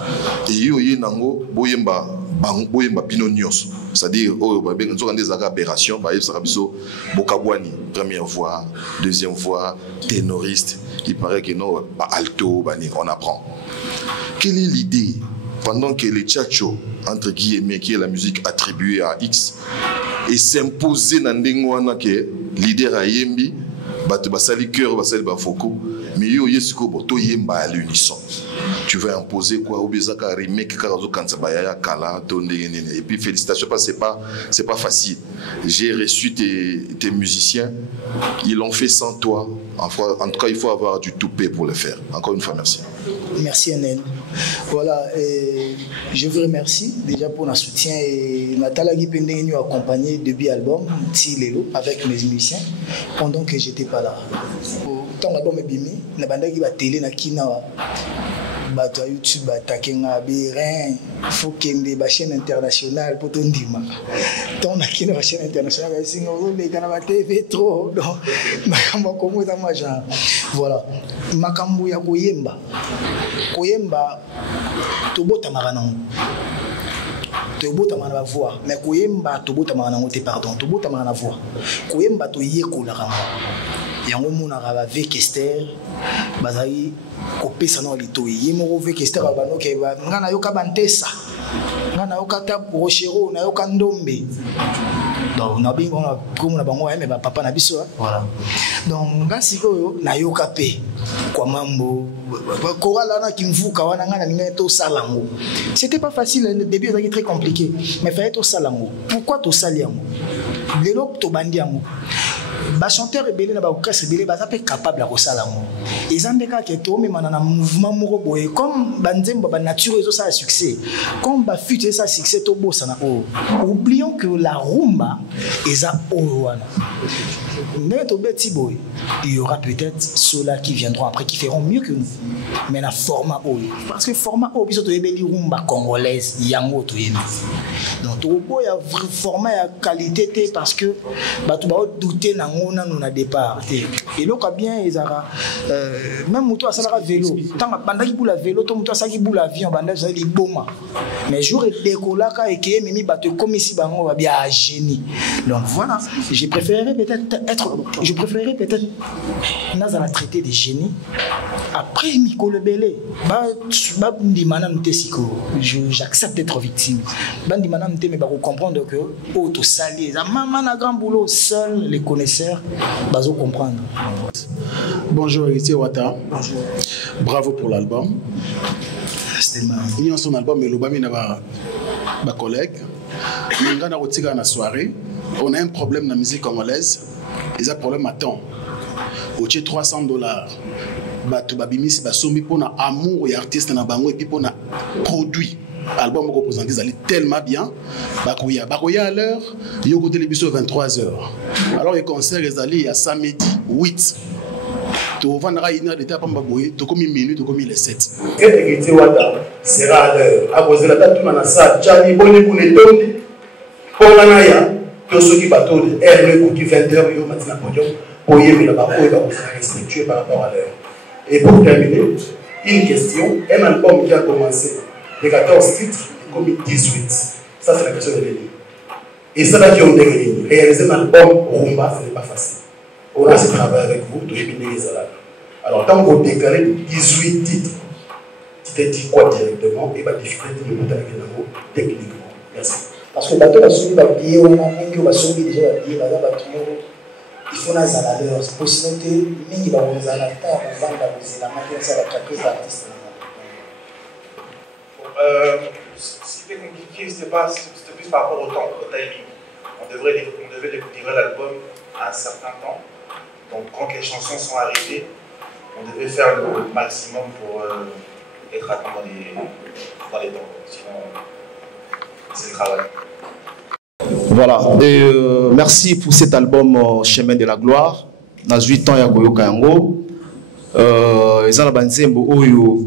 Et yoye nango boyemba binonios, c'est-à-dire des aberrations, bokabwani, première voix, deuxième voix, ténoriste. Il paraît que non, alto, on apprend. Quelle est l'idée pendant que les tchatcho, entre guillemets, qui est la musique attribuée à X, et s'imposer dans l'idée que leader à Yembi, basali cœur, basali bafoko, Mais yo yesiko boto yemba à l'unisson. Tu vas imposer quoi au bezaka remake karazo kanzabaya kala tonde et puis félicitations parce que c'est pas facile. J'ai reçu tes musiciens, ils l'ont fait sans toi. En tout cas, il faut avoir du toupet pour le faire. Encore une fois, merci. Merci Anel. Voilà, je vous remercie déjà pour notre soutien et Nathalie Guipende nous a accompagné depuis l'album Tilelo avec mes musiciens pendant que j'étais pas là. Tant l'album est bimi, na banda qui va télé na kinawa. Bato YouTube batakenga birin faut qu'il y ait des chaînes internationales pour tout ndima. Tant na kina la chaîne internationale singa les canaux TV trop donc makambo komo za maja. Voilà. Makambo ya koyemba tobota maranango. Tobota mana voix mais koyemba tobota maranango te pardon tobota mana voix. Koyemba to yekola rango. Yango mona raba avec Esther bazali kopesa na litoyi yemo avec Esther abano ke ngana yoka bantesa ngana yoka ta rochero na yoka ndombe donc na bingo na comme na bango mais papa na biso voilà donc ngasi ko na yoka pe kwa mambo korala na kimvuka wana ngana ninga to salango c'était pas facile le début était très compliqué mais fallait to salango pourquoi to saliango lelo to bandiango ba chanteur rebelle na ba orchestre rebelle ba zapé capable à kosala ngo ezandeka ke to me manana mouvement moko boye comme banzembo ba nature ezo ça succès comme ba fuite ça succès to bossa na o oublions que la rumba eza owana mais to beti boy il y aura peut-être ceux-là qui viendront après qui feront mieux que nous mais na format o parce que format o biso to yebeli rumba congolaise yango to yebi donc to boya format ya qualité té parce que ba to ba douter na ngona nous na départ et loka bien ezara même moto asala vélo tant bandaki pour la vélo to moto asaki pour l'avion bandaki za liboma mais jour et décollaka et que mimi bato comme ici bango ba bien génie donc voilà je préférerais peut-être nazala traiter des génies après Mikolo Belé ba ndimana mtesiko j'accepte d'être victime bandimana mte mais ba comprendre que auto sali za maman na grand boulot seul les connaisseurs bazo comprendre. Bonjour Héritier Wata. Bonjour. Bravo pour l'album. C'était marrant. Son album et l'obami na ba collègue. Ngana rotika na soirée. On a un problème dans la musique congolaise. Ils ont un problème à temps. Au $300. Batu babimisi basombi pona amour et artiste na bango et puis pona produit. Album représenté ça allait tellement bien. Bakoya à l'heure, yoko télévision 23h. Alors les concerts les allés à samedi 8. Tu vendras une heure de temps pour boyer, tu comme une minute, tu comme les 7. Héritier Wata sera à l'heure. À cause de la date tu ça, Tchani boni pour les tombes. Pour l'anaya, que ceux qui battent le coup qui 20h yo matin podium pour y la bako et va respectueux par rapport à l'heure. Et pour terminer, une question, un album qui a commencé de 14 titres, comme 18. Ça, c'est la question de l'ennemi. Et ça, là, qui ont dégagé. Réaliser un album rumba, ce n'est pas facile. On a ce travail avec vous, tout les salades. Alors, tant que vous décalez 18 titres, tu te dis quoi directement et va difficulté de monter avec le mot techniquement. Merci. Parce que le bateau va soumis, va payer, on va soumis déjà, va payer, il faut la zaladeur. C'est possible que les gens vont zaladeur, on va vendre la matière, ça va capter l'artiste. C'était compliqué, c'était plus par rapport au temps, au timing. On devait livrer l'album à un certain temps. Donc quand les chansons sont arrivées, on devait faire le maximum pour être à temps dans les temps. Sinon, c'est le travail. Voilà, et merci pour cet album Chemin de la Gloire. Dans 8 ans, il y a Goyoka Yango. Il y a Banzembo Oyo.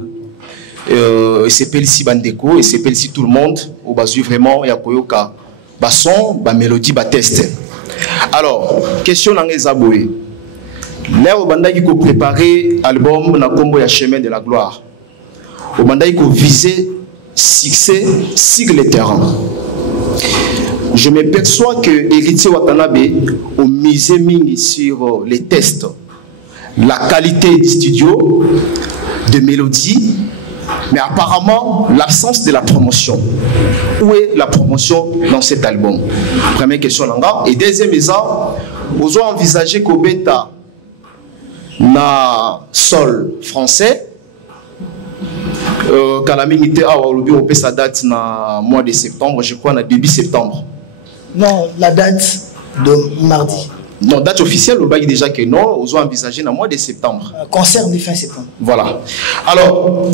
Et c'est Pelsi Bandeko, et c'est Pelsi tout le monde. Où bas vraiment, il y a Goyoka. Basson, ba mélodie, ba test. Alors, question dans les aboués. Là, au banda qui a préparé l'album na combo ya Chemin de la Gloire. Au banda qui a visé succès sur le terrain. Je me perçois que Héritier Watanabe a misé sur les tests, la qualité du studio, de mélodie, mais apparemment l'absence de la promotion. Où est la promotion dans cet album? Première question. Et deuxième, vous avez envisagé qu'au bêta na sol français. Calamité a oublié sa date na mois de septembre, je crois, na début septembre. Non, la date de mardi. Non, date officielle, on va déjà que non, on a envisagé dans le mois de septembre. Concert de fin septembre. Voilà. Alors,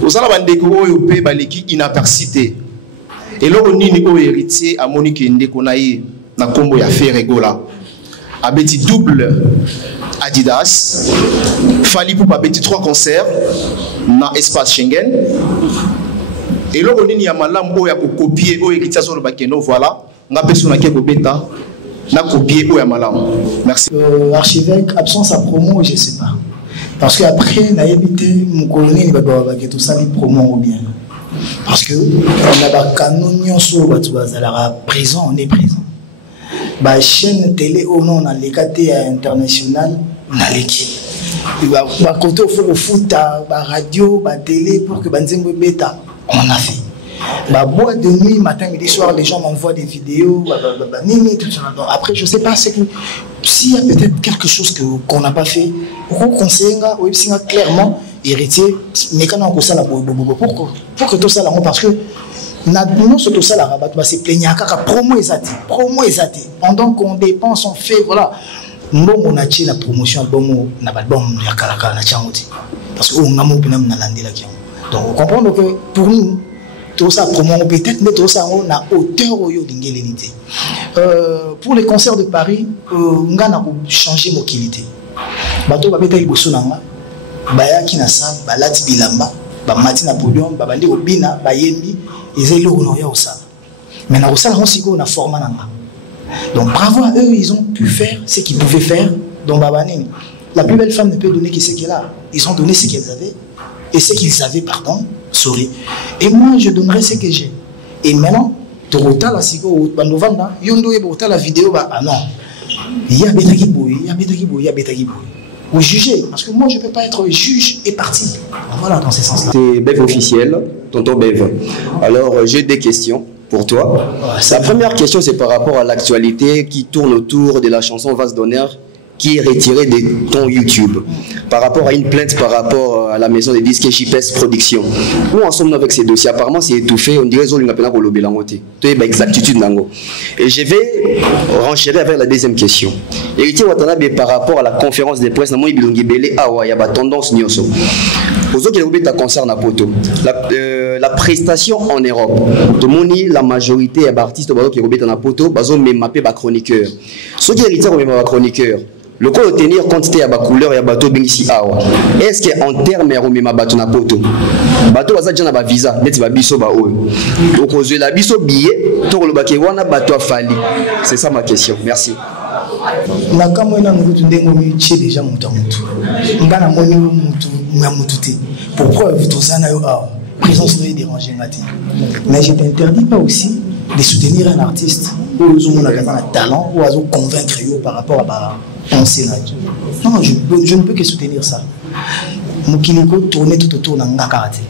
vous allez découvrir une inapercité. Et là, on a héritier à Monique Ndekonaï, na combo ya fait regola. Avec double Adidas, Fali pour pas 3 concerts dans l'espace Schengen. Et là, on a malam pour copier au héritier sur le bakeno, voilà. On a besoin de bêta. Na copier ou malam. Merci. Archevêque, absence à promo, je ne sais pas. Parce qu'après, on a évité mon colonel, tout ça, les promos ou bien. Parce que, on a un canon sur la prison, on est présent. La chaîne télé, on a les KT international, on a l'équipe. Il va côté au foot, la radio, la télé, pour que Banzembo Beta, on a fait. La boîte de nuit, matin, midi, soir, les gens m'envoient des vidéos, tout ça. Donc, après, je ne sais pas, c'est que s'il y a peut-être quelque chose qu'on n'a pas fait, pourquoi on conseille clairement, héritier, mais quand on a ça, pourquoi pour que tout ça, parce que non, c'est tout ça, la rabat, c'est plaignant, car promo est athée. Pendant qu'on dépense, on fait, voilà. Nous, on a la promotion, album, on a l'album, parce qu'on a mon pénal, donc, on comprend que pour nous, tout ça, peut-être, mais tout ça, on a hauteur au d'ingélité. Pour les concerts de Paris, on a changé mon qualité. Bateau va mettre les nanga, baya kinasa, balati bilamba, bamati Napoléon, babandi obina, bayembi, ils ont l'honneur au ça. Mais na osala on siko na format nanga. Donc bravo à eux, ils ont pu faire ce qu'ils pouvaient faire. Donc babanini, la plus belle femme ne peut donner que ce qu'elle a. Ils ont donné ce qu'elles avaient et ce qu'ils avaient, pardon. Sorry. Et moi, je donnerai ce que j'ai. Et maintenant, tu retardes la cigo, bandovanda, yondo et bota la vidéo, ah non. Il y a Betakiboui, il y a Betakiboui, il y a Betakiboui. Ou juger, parce que moi, je ne peux pas être juge et parti. Voilà, dans ces sens-là. C'est Bev officiel, tonton Bev. Alors, j'ai des questions pour toi. La première question, c'est par rapport à l'actualité qui tourne autour de la chanson Vase d'honneur qui est retirée de ton YouTube par rapport à une plainte par rapport à la maison de disques JPS Production. Où en sommes-nous avec ces dossiers? Apparemment, c'est étouffé. On dirait qu'ils ont exactitude. Et je vais renchérir avec la deuxième question. Héritier Watanabe, par rapport à la conférence de presse, il y a tendance nyoso. Aux autres qui ont concert na poto. La prestation en Europe. Tout le monde, la majorité des artistes qui ont na poto, bazo me mappé ba chroniqueur. Ceux qui héritiers ont ba chroniqueur. Le cas de tenir compte de la couleur et bateau bingisi awa. Est-ce qu'en termes de ma bateau na poto, bateau baza déjà na visa, net ba biso ba o. Donc aux yeux la biso billet, to le baké wana bateau fali. C'est ça ma question. Merci. Na kama ina ngutu ndengo michi déjà mutu mutu. Ngana moni mutu mutu. Pourquoi vous tous en avez présence ne déranger ngati. Mais je t'interdis pas aussi de soutenir un artiste ou un talent ou à convaincre par rapport à penser là. Non, je ne peux que soutenir ça. Mokiliko tourner tout autour dans la karaté.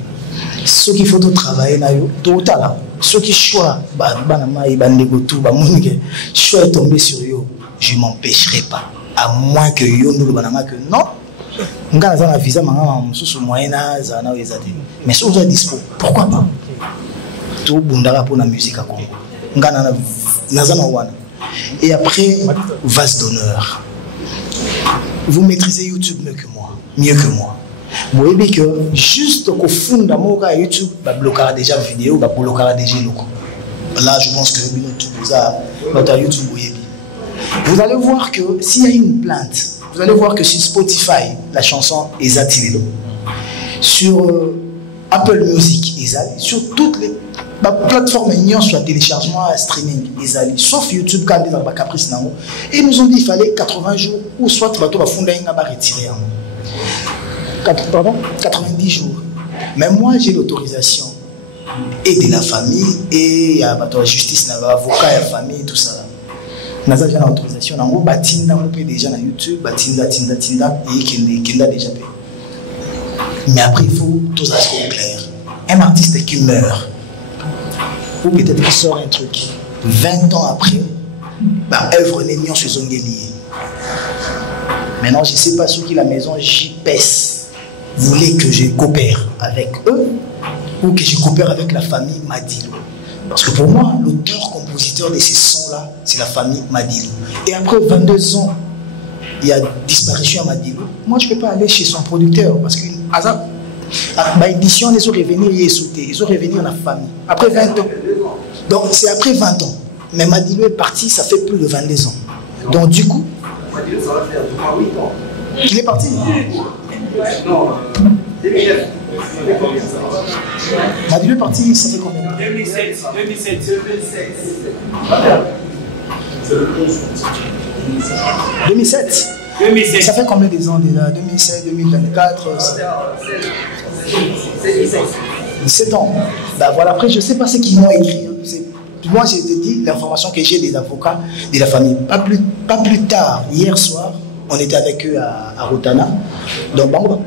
Ce qu'il faut travailler là, tout là. Ce qui choix, banama et bandego tout, choix est tombé sur eux. Je m'empêcherai pas, à moins que yo nous le banama que non. Nga na visa manga sous moyen za na ezate. Mais si vous êtes dispo, pourquoi pas? Tout bundara pour la musique à Congo. Nga na wana. Et après, Vase d'honneur. Vous maîtrisez YouTube mieux que moi. Vous voyez que juste au fond de mon YouTube, vous bloquera déjà la vidéo, vous bloquera déjà le coup. Là, je pense que votre YouTube, vous allez voir que s'il y a une plainte, vous allez voir que sur Spotify, la chanson est attirée. Sur Apple Music, sur toutes les plateformes sur téléchargement, streaming, sauf YouTube, quand ils ont caprice. Et ils nous ont dit qu'il fallait 80 jours, ou soit tu vas fonder un retirer. Pardon, 90 jours. Mais moi, j'ai l'autorisation. Et de la famille, et la justice, l'avocat, la famille, tout ça. Nous avons l'autorisation. Nous avons déjà sur YouTube, et qui a déjà payé. Mais après, il faut tout ça soit clair. Un artiste qui meurt, ou peut-être qu'il sort un truc, 20 ans après, œuvre n'est pas sur son lié. Maintenant, je ne sais pas sur qui la maison JPS voulait que je coopère avec eux ou que je coopère avec la famille Madilou. Parce que pour moi, l'auteur-compositeur de ces sons-là, c'est la famille Madilou. Et après 22 ans, il y a disparition à Madilou. Moi, je ne peux pas aller chez son producteur parce que ma édition, ils ont revenir, ils ont revenir dans la famille. Après 20 ans. Donc, c'est après 20 ans. Mais Madilou est parti, ça fait plus de 22 ans. Donc, du coup, il est parti. Non, Madilou est parti, ça fait combien? 2007. Ça fait combien des ans déjà? 2007, 2024 17 ans. Ben voilà, après je ne sais pas ce qu'ils m'ont écrit. Moi j'ai dit l'information que j'ai des avocats de la famille. Pas plus tard, hier soir, on était avec eux à Rotana. Donc bon,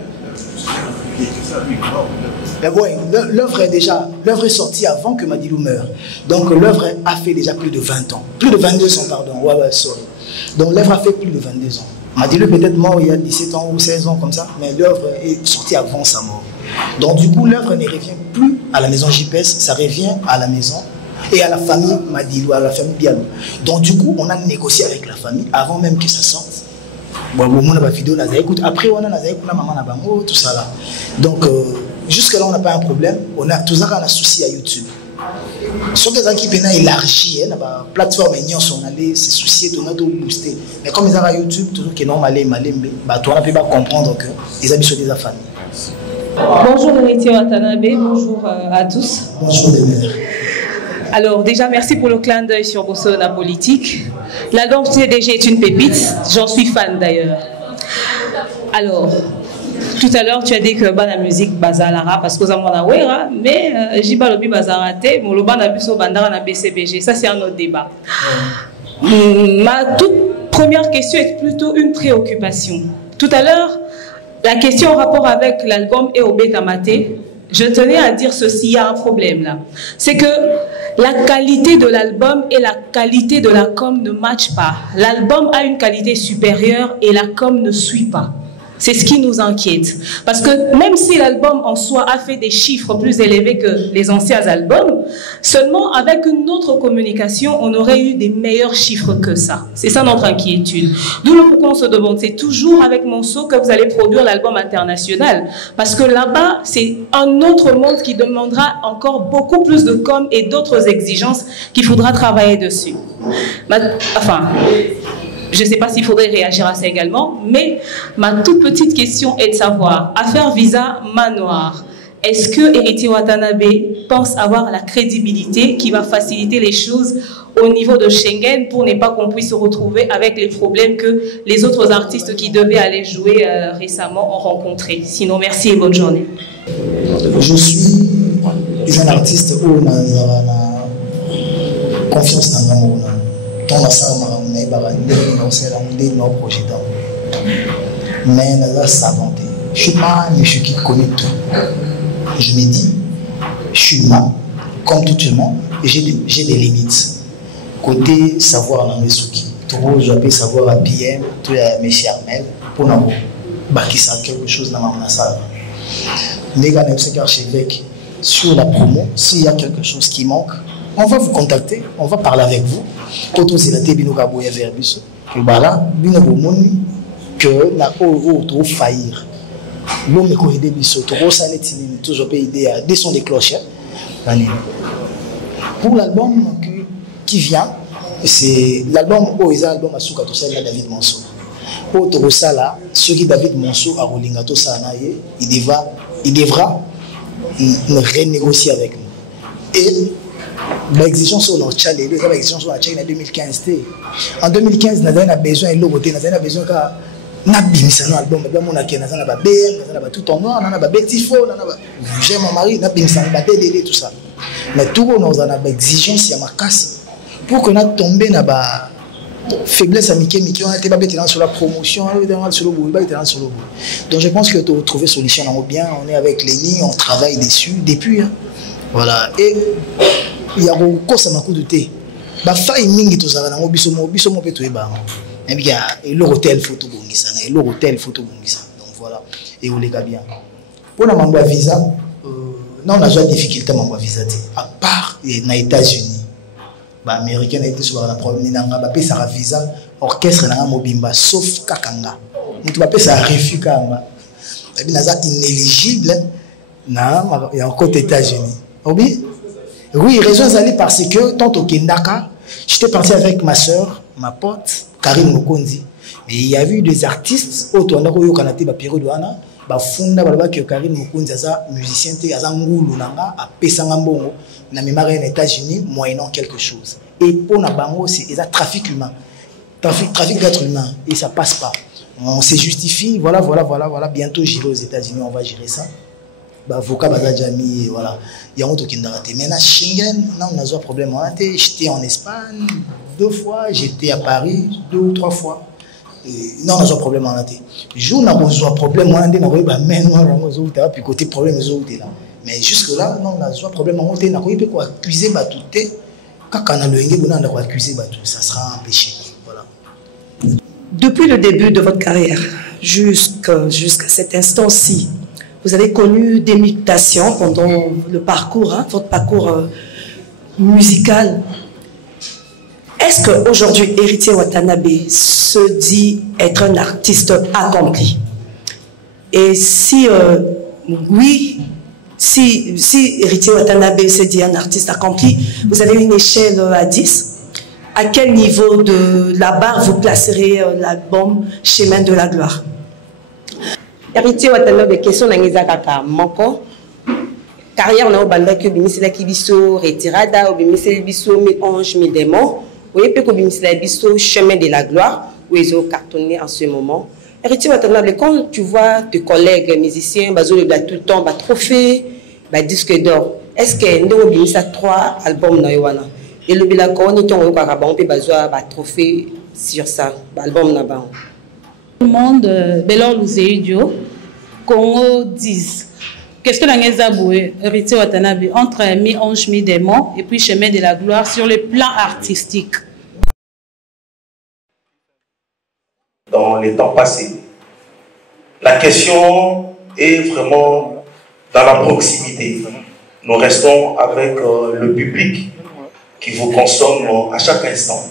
mais bon, l'œuvre est sortie avant que Madilou meure. Donc l'œuvre a fait déjà plus de 20 ans. Plus de 22 ans, pardon. Ouais, sorry. Donc l'œuvre a fait plus de 22 ans. Madilou est peut-être mort il y a 17 ans ou 16 ans comme ça, mais l'œuvre est sortie avant sa mort. Donc du coup, l'œuvre ne revient plus à la maison JPS, ça revient à la maison et à la famille Madilou, à la famille Bialou. Donc du coup, on a négocié avec la famille avant même que ça sorte. Bon, on a ma vidéo, après on a la maman na bango, tout ça là. Donc jusque là on n'a pas un problème. On a tout ça qu'on a souci à YouTube. Sur des gens qui peuvent élargir la plateforme et on a se soucier, on a tout booster. Mais comme ils ont à YouTube, toujours que non malé, bah toi on peut pas comprendre que ils habitent sur des familles. Bonjour Héritier Watanabe, bonjour à tous. Bonjour des mères. Alors déjà merci pour le clin d'œil sur Bossona Politique. L'album CDG est une pépite, j'en suis fan d'ailleurs. Alors, tout à l'heure tu as dit que la musique bazalara parce que vous avez mais j'ai pas le bazarate, mais le ban abuso bandara na BCBG, ça c'est un autre débat. Ma toute première question est plutôt une préoccupation. Tout à l'heure, la question en rapport avec l'album et au Bétamaté, je tenais à dire ceci, il y a un problème là. C'est que la qualité de l'album et la qualité de la com ne matchent pas. L'album a une qualité supérieure et la com ne suit pas. C'est ce qui nous inquiète. Parce que même si l'album en soi a fait des chiffres plus élevés que les anciens albums, seulement avec une autre communication, on aurait eu des meilleurs chiffres que ça. C'est ça notre inquiétude. D'où le pourquoi on se demande, c'est toujours avec Monceau que vous allez produire l'album international. Parce que là-bas, c'est un autre monde qui demandera encore beaucoup plus de com et d'autres exigences qu'il faudra travailler dessus. Enfin... Je ne sais pas s'il faudrait réagir à ça également, mais ma toute petite question est de savoir, affaire visa Manoir, est-ce que Héritier Watanabe pense avoir la crédibilité qui va faciliter les choses au niveau de Schengen pour ne pas qu'on puisse se retrouver avec les problèmes que les autres artistes qui devaient aller jouer récemment ont rencontrés? Sinon, merci et bonne journée. Je suis un artiste où on a confiance dans le monde. Mais je suis pas un monsieur qui connaît tout. Je me dis, je suis humain, comme tout le monde, et j'ai des limites. Côté savoir dans mes souki, je peux savoir à PM, tout à mes Armel, pour nous bâtir quelque chose dans ma salle. Les gars, archevêque sur la promo, s'il y a quelque chose qui manque, on va vous contacter, on va parler avec vous. Quand c'est la télé, que voilà, que na trop faillir. L'homme est aidé biso, trop ça n'est toujours pas idée à des sons des cloches. Pour l'album qui vient, c'est l'album l'album à Souka Tosa de David Monceau. Pour tout ça là, ce qui David Monceau a Rolinga Tosa il devra renégocier avec nous. Et l'exigence sur le Tchad, l'exigence sur le Tchad en 2015. En 2015, nous avons besoin de l'autre, nous avons besoin de un album, nous avons tout en noir, nous avons petit faux, j'aime mon mari, nous avons tout ça. Mais tout le monde a une exigence, il y a ma casse. Pour que nous tombions dans la faiblesse amicale, on a été sur la promotion, sur le bout. Donc je pense que tu as trouvé solution bien, on est avec Léni, on travaille dessus depuis. Voilà. Et il y a beaucoup de thé. Bah faille mingi to zala na biso mo pe to eba. Et l'hôtel photo bongisa, et l'hôtel photo bongisa. Donc voilà, et on les gars bien. Pour la mangue visa, non, on a déjà difficulté à mangue visa. À part les États-Unis, les Américains étaient sur la problème, ils ça visa, orchestre n'a mobimba, sauf Kakanga. Nous tu vas ça refus Kakanga. Et bien, c'est inéligible. Il y a encore les États-Unis. Oui, raison d'aller parce que tant au Kendaka, j'étais parti avec ma soeur, ma pote, Karine Mokondi. Mais il y a eu des artistes autour de la Canada, la période où on a fondé que Karine Mokondi est musicien, il a ngoulou nanga, a pesangambongo, na mémoire aux États-Unis, moyennant quelque chose. Et pour na bango, c'est un trafic humain, trafic d'êtres humains, et ça passe pas. On se justifie, voilà. Bientôt j'irai aux États-Unis, on va gérer ça. Avocat Bazadjami, voilà. Il y a un truc qui n'a raté. Maintenant, Schengen, non, on a un problème. J'étais en Espagne 2 fois, j'étais à Paris 2 ou 3 fois. Non, on a un problème en raté. Je n'ai pas un problème en raté, puis côté problème, mais jusque-là, non, on a un problème en raté. On a accuser tout. Quand on a le on a accusé tout, ça sera un péché. Voilà. Depuis le début de votre carrière, jusqu'à cet instant-ci, vous avez connu des mutations pendant le parcours, votre parcours musical. Est-ce qu'aujourd'hui, Héritier Watanabe se dit être un artiste accompli? Et si oui, si Héritier Watanabe se dit un artiste accompli, vous avez une échelle à 10. À quel niveau de la barre vous placerez l'album Chemin de la Gloire? Héritier Watanabe, question n'angezaka moko. Carrière na obanda ki obimisela ki biso retirada, obimisela biso 1000 anges, 1000 démons. Oui, puis obimisela biso Chemin de la Gloire, où ils ont cartonné en ce moment. Héritier Watanabe, quand tu vois tes collègues musiciens, bazo le tout le temps, trophée, disque d'or. Est-ce que nous obimisa 3 albums na yowana? Et le bilako ni ton ko on peut bazo trophée sur ça, album na ba. Tout le monde, Belor Louséidio, Congo 10. Qu'est-ce que l'Angeza Boué, Héritier Watanabe, entre Mi-Ange, Mi-Démon et puis Chemin de la Gloire sur le plan artistique? Dans les temps passés, la question est vraiment dans la proximité. Nous restons avec le public qui vous consomme à chaque instant.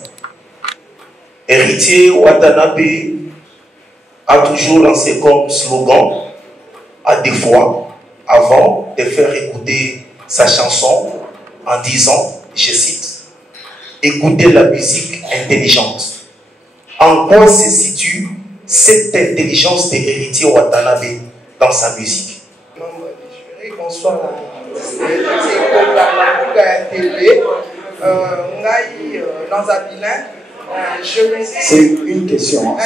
Héritier Watanabe a toujours lancé comme slogan, à des fois, avant de faire écouter sa chanson, en disant, je cite, « Écoutez la musique intelligente ». En quoi se situe cette intelligence de Héritier Watanabe dans sa musique? Bonsoir. C'est une question.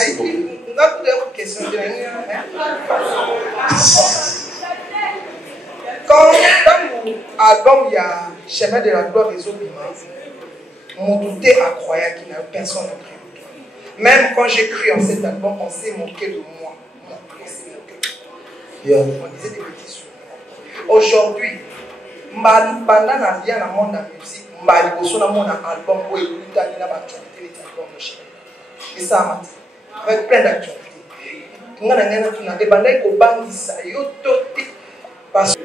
Quand dans l'album il y a Chemin de la Gloire et Zobima, mon douté a croyé qu'il n'y a personne à cru. Même quand j'ai cru en cet album, on s'est moqué de moi. On disait des bêtises sur moi. Aujourd'hui, pendant la vie dans le monde de la musique, je suis dans mon album où il y a des actualités de l'album de Chemin. Et ça m'a dit. Avec plein d'actualités.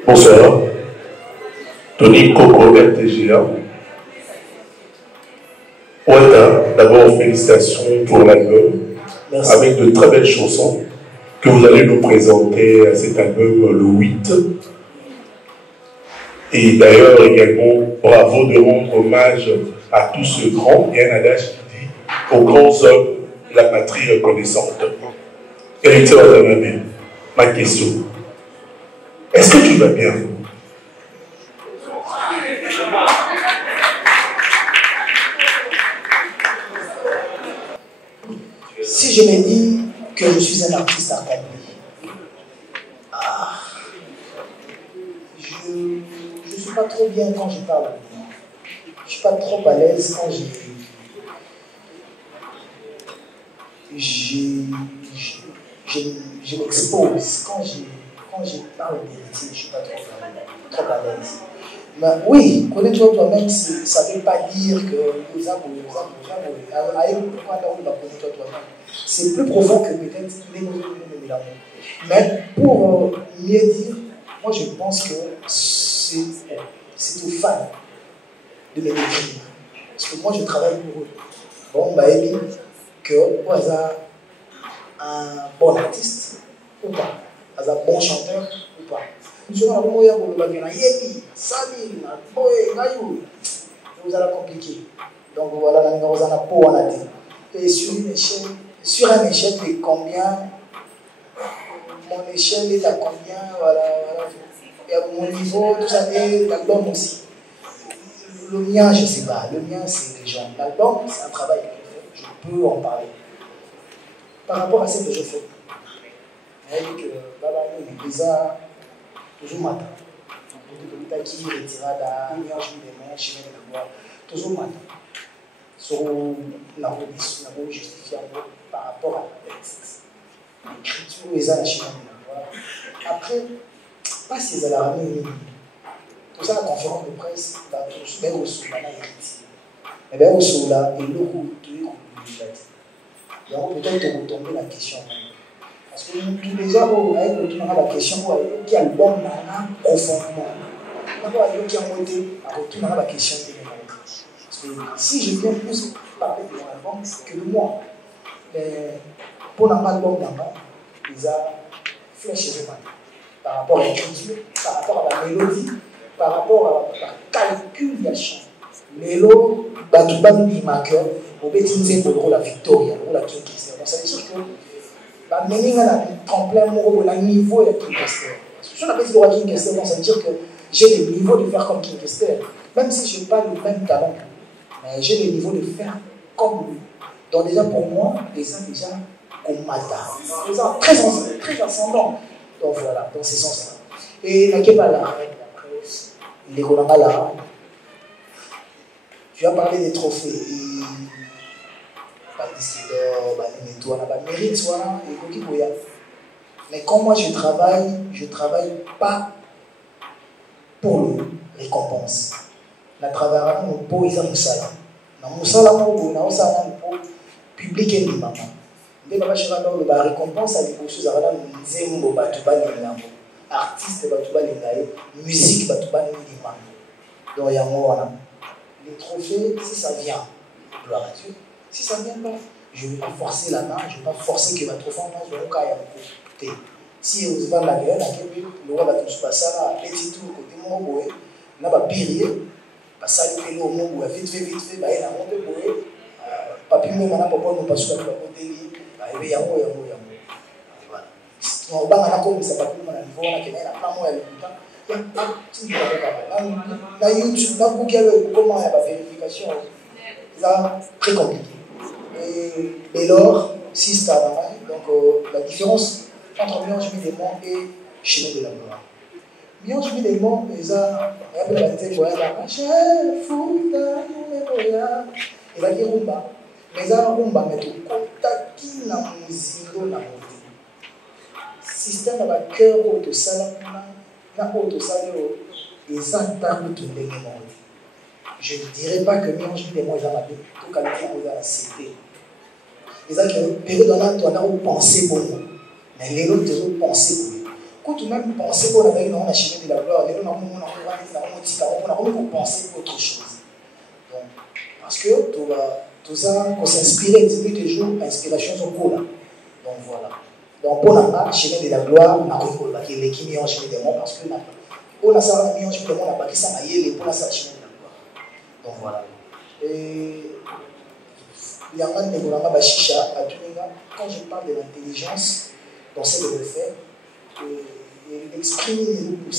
Bonsoir. Tony Coco, RTGA. Ouata, d'abord félicitations pour l'album. Avec de très belles chansons que vous allez nous présenter à cet album le 8. Et d'ailleurs également, bravo de rendre hommage à tous ce grand, il y a un adage qui dit, aux grands hommes, la patrie reconnaissante. Héritier Watanabe, ma question. Est-ce que tu vas bien? Si je me dis que je suis un artiste accompli, je ne suis pas trop bien quand je parle. Je ne suis pas trop à l'aise quand je m'expose. Quand je parle d'héritier, je ne suis pas trop à l'aise. Ben, oui, connais-toi toi-même, ça ne veut pas dire que nous avons. C'est plus profond que peut-être les mots. Mais pour mieux dire, moi je pense que c'est aux fans de me décrire. Parce que moi je travaille pour eux. Bon, bah, que vous avez un bon artiste ou pas, un bon chanteur ou pas. Vous allez compliquer. Donc voilà, nous avons pour en et sur une échelle, sur une échelle de combien, mon échelle est à combien, voilà. Et à mon niveau, tout ça, et l'album aussi. Le mien, je ne sais pas, le mien c'est les gens. L'album, c'est un travail que je fais, je peux en parler. Par rapport à ce que je fais, avec déjà toujours matin. Qui retira da nuage de main chez les lois toujours matin. Sur la justifiée par rapport à la texte. L'écriture les a chez les après, pas si elle a ramené tout ça, la conférence de presse, là, tout bien au sous, là, héritier. Mais bien au sous, là, et le coup, tout est compliqué. Donc peut-être retomber la question. Parce que tous les gens, avec le tour, la question, qui a le bon nana profondément. D'abord, qui a monté, à retourner la question de parce que si je viens plus parler de mon album que de moi, pour l'album d'abord, ils ont flèché le mal. Par rapport à l'écriture, par rapport à la mélodie, par rapport à la calcul de la chant. Mélo, Batouban, Bimaker, au Bétinze, pour la Victoria, pour la King Kester. Donc ça veut dire que la meaning a un tremplin pour le niveau de King Kester. Si on appelle le King Kester, ça veut dire que j'ai le niveau de faire comme King Kester. Même si je n'ai pas le même talent, mais j'ai le niveau de faire comme lui. Donc déjà pour moi, déjà comme Mata. Très ascendant. Donc voilà, dans ce sens-là. Et la Kepala, après, les Golangala, tu as parlé des trophées. Et pas disque d'or, pas d'étoile, pas mérite, voilà, et Koki Koya. Mais quand moi je travaille pas pour le récompense. Je travaille pour les Moussala. Dans Moussala, pour public et maman. Dès que je suis la récompense, à l'époque, je suis artiste, musique, donc il y a moi. Les trophées, si ça vient, gloire à Dieu. Si ça ne vient pas, je ne vais pas forcer la main, je ne vais pas forcer que ma trophée en pense de cas. Si vous avez la gueule, le roi va tout passer là, petit tour, côté mon boé, là, va pirier, ça lui fait l'eau, mon boé, vite fait, il y a un monde de boé, papi, moi, on n'a pas de passer à côté, il y a un mot. Voilà. On va pas comme ça, papi, on a niveau, on a pas moi, il y a pas de là, YouTube, là, Google, comment il y a la vérification, c'est très compliqué. Et lors, si c'est donc la différence entre Miange Midemont et Chemin de la Gloire. Miange Midemont, ils ont la tête, et la rumba. Mais ils ont rumba, mais tout contact qui n'a pas de système dans le cœur de ça, ils ont tout le monde. Je ne dirais pas que Miange Midemont, ils ont la tout qualité pour la cité. Ils ont une période dans laquelle on pensait beaucoup. Mais les autres, ils ont pensé pour lui. Quand tu même pensé pour la veille, on a Chemin de la Gloire, les autres, on a pensé pour autre chose. Donc, parce que tout ça, on s'inspirait depuis toujours, l'inspiration sont cool. Donc voilà. Donc pour la Chemin de la Gloire, on a connu l'équipe Miange Chemin de Mont, parce que on a ça, Miange Chemin de Mont, on a pas ça, mais pour la Chemin de la Gloire. Donc voilà. Et il y a un de mes chicha à Tuninga, quand je parle de l'intelligence, dans ce que je fais, il exprime que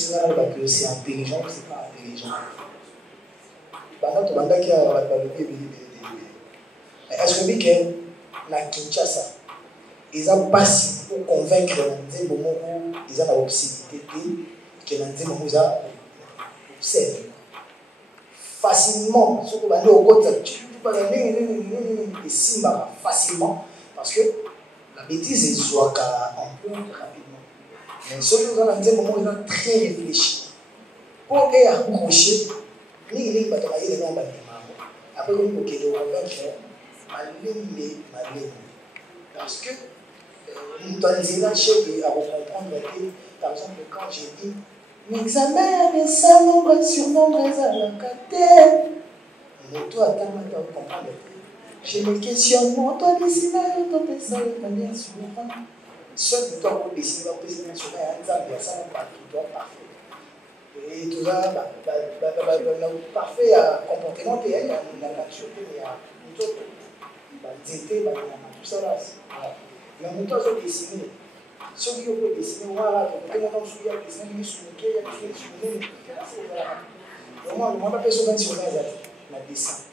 c'est intelligent, que ce n'est pas intelligent. Est-ce que la Kinshasa, ils ont passé pour convaincre les gens qu'ils ont l'obscénité, que les gens observent facilement, surtout quand on côté facilement, parce que la bêtise est soit en peu rapidement. Mais ceux qui ont un moment, ils ont très réfléchi. pour accrocher, ni pas travailler dans le après on peut qu'il convaincre parce que nous dans un chef à comprendre que par exemple quand j'ai dit mais ça mère ça nombre sur nombre à la carte mais toi attends moi de comprendre j'ai mes questionnements toi dessiner toi penser manière souvent seul toi pour dessiner on peut dessiner sur un exemple ça n'est pas tout parfait et tout ça parfait à comportement il y a la nature il y a tout ça là mais on doit se dessiner ceux qui ont dessiné voilà on peut dessiner les sous il y a des sous vraiment le monde pas personne sur la dessin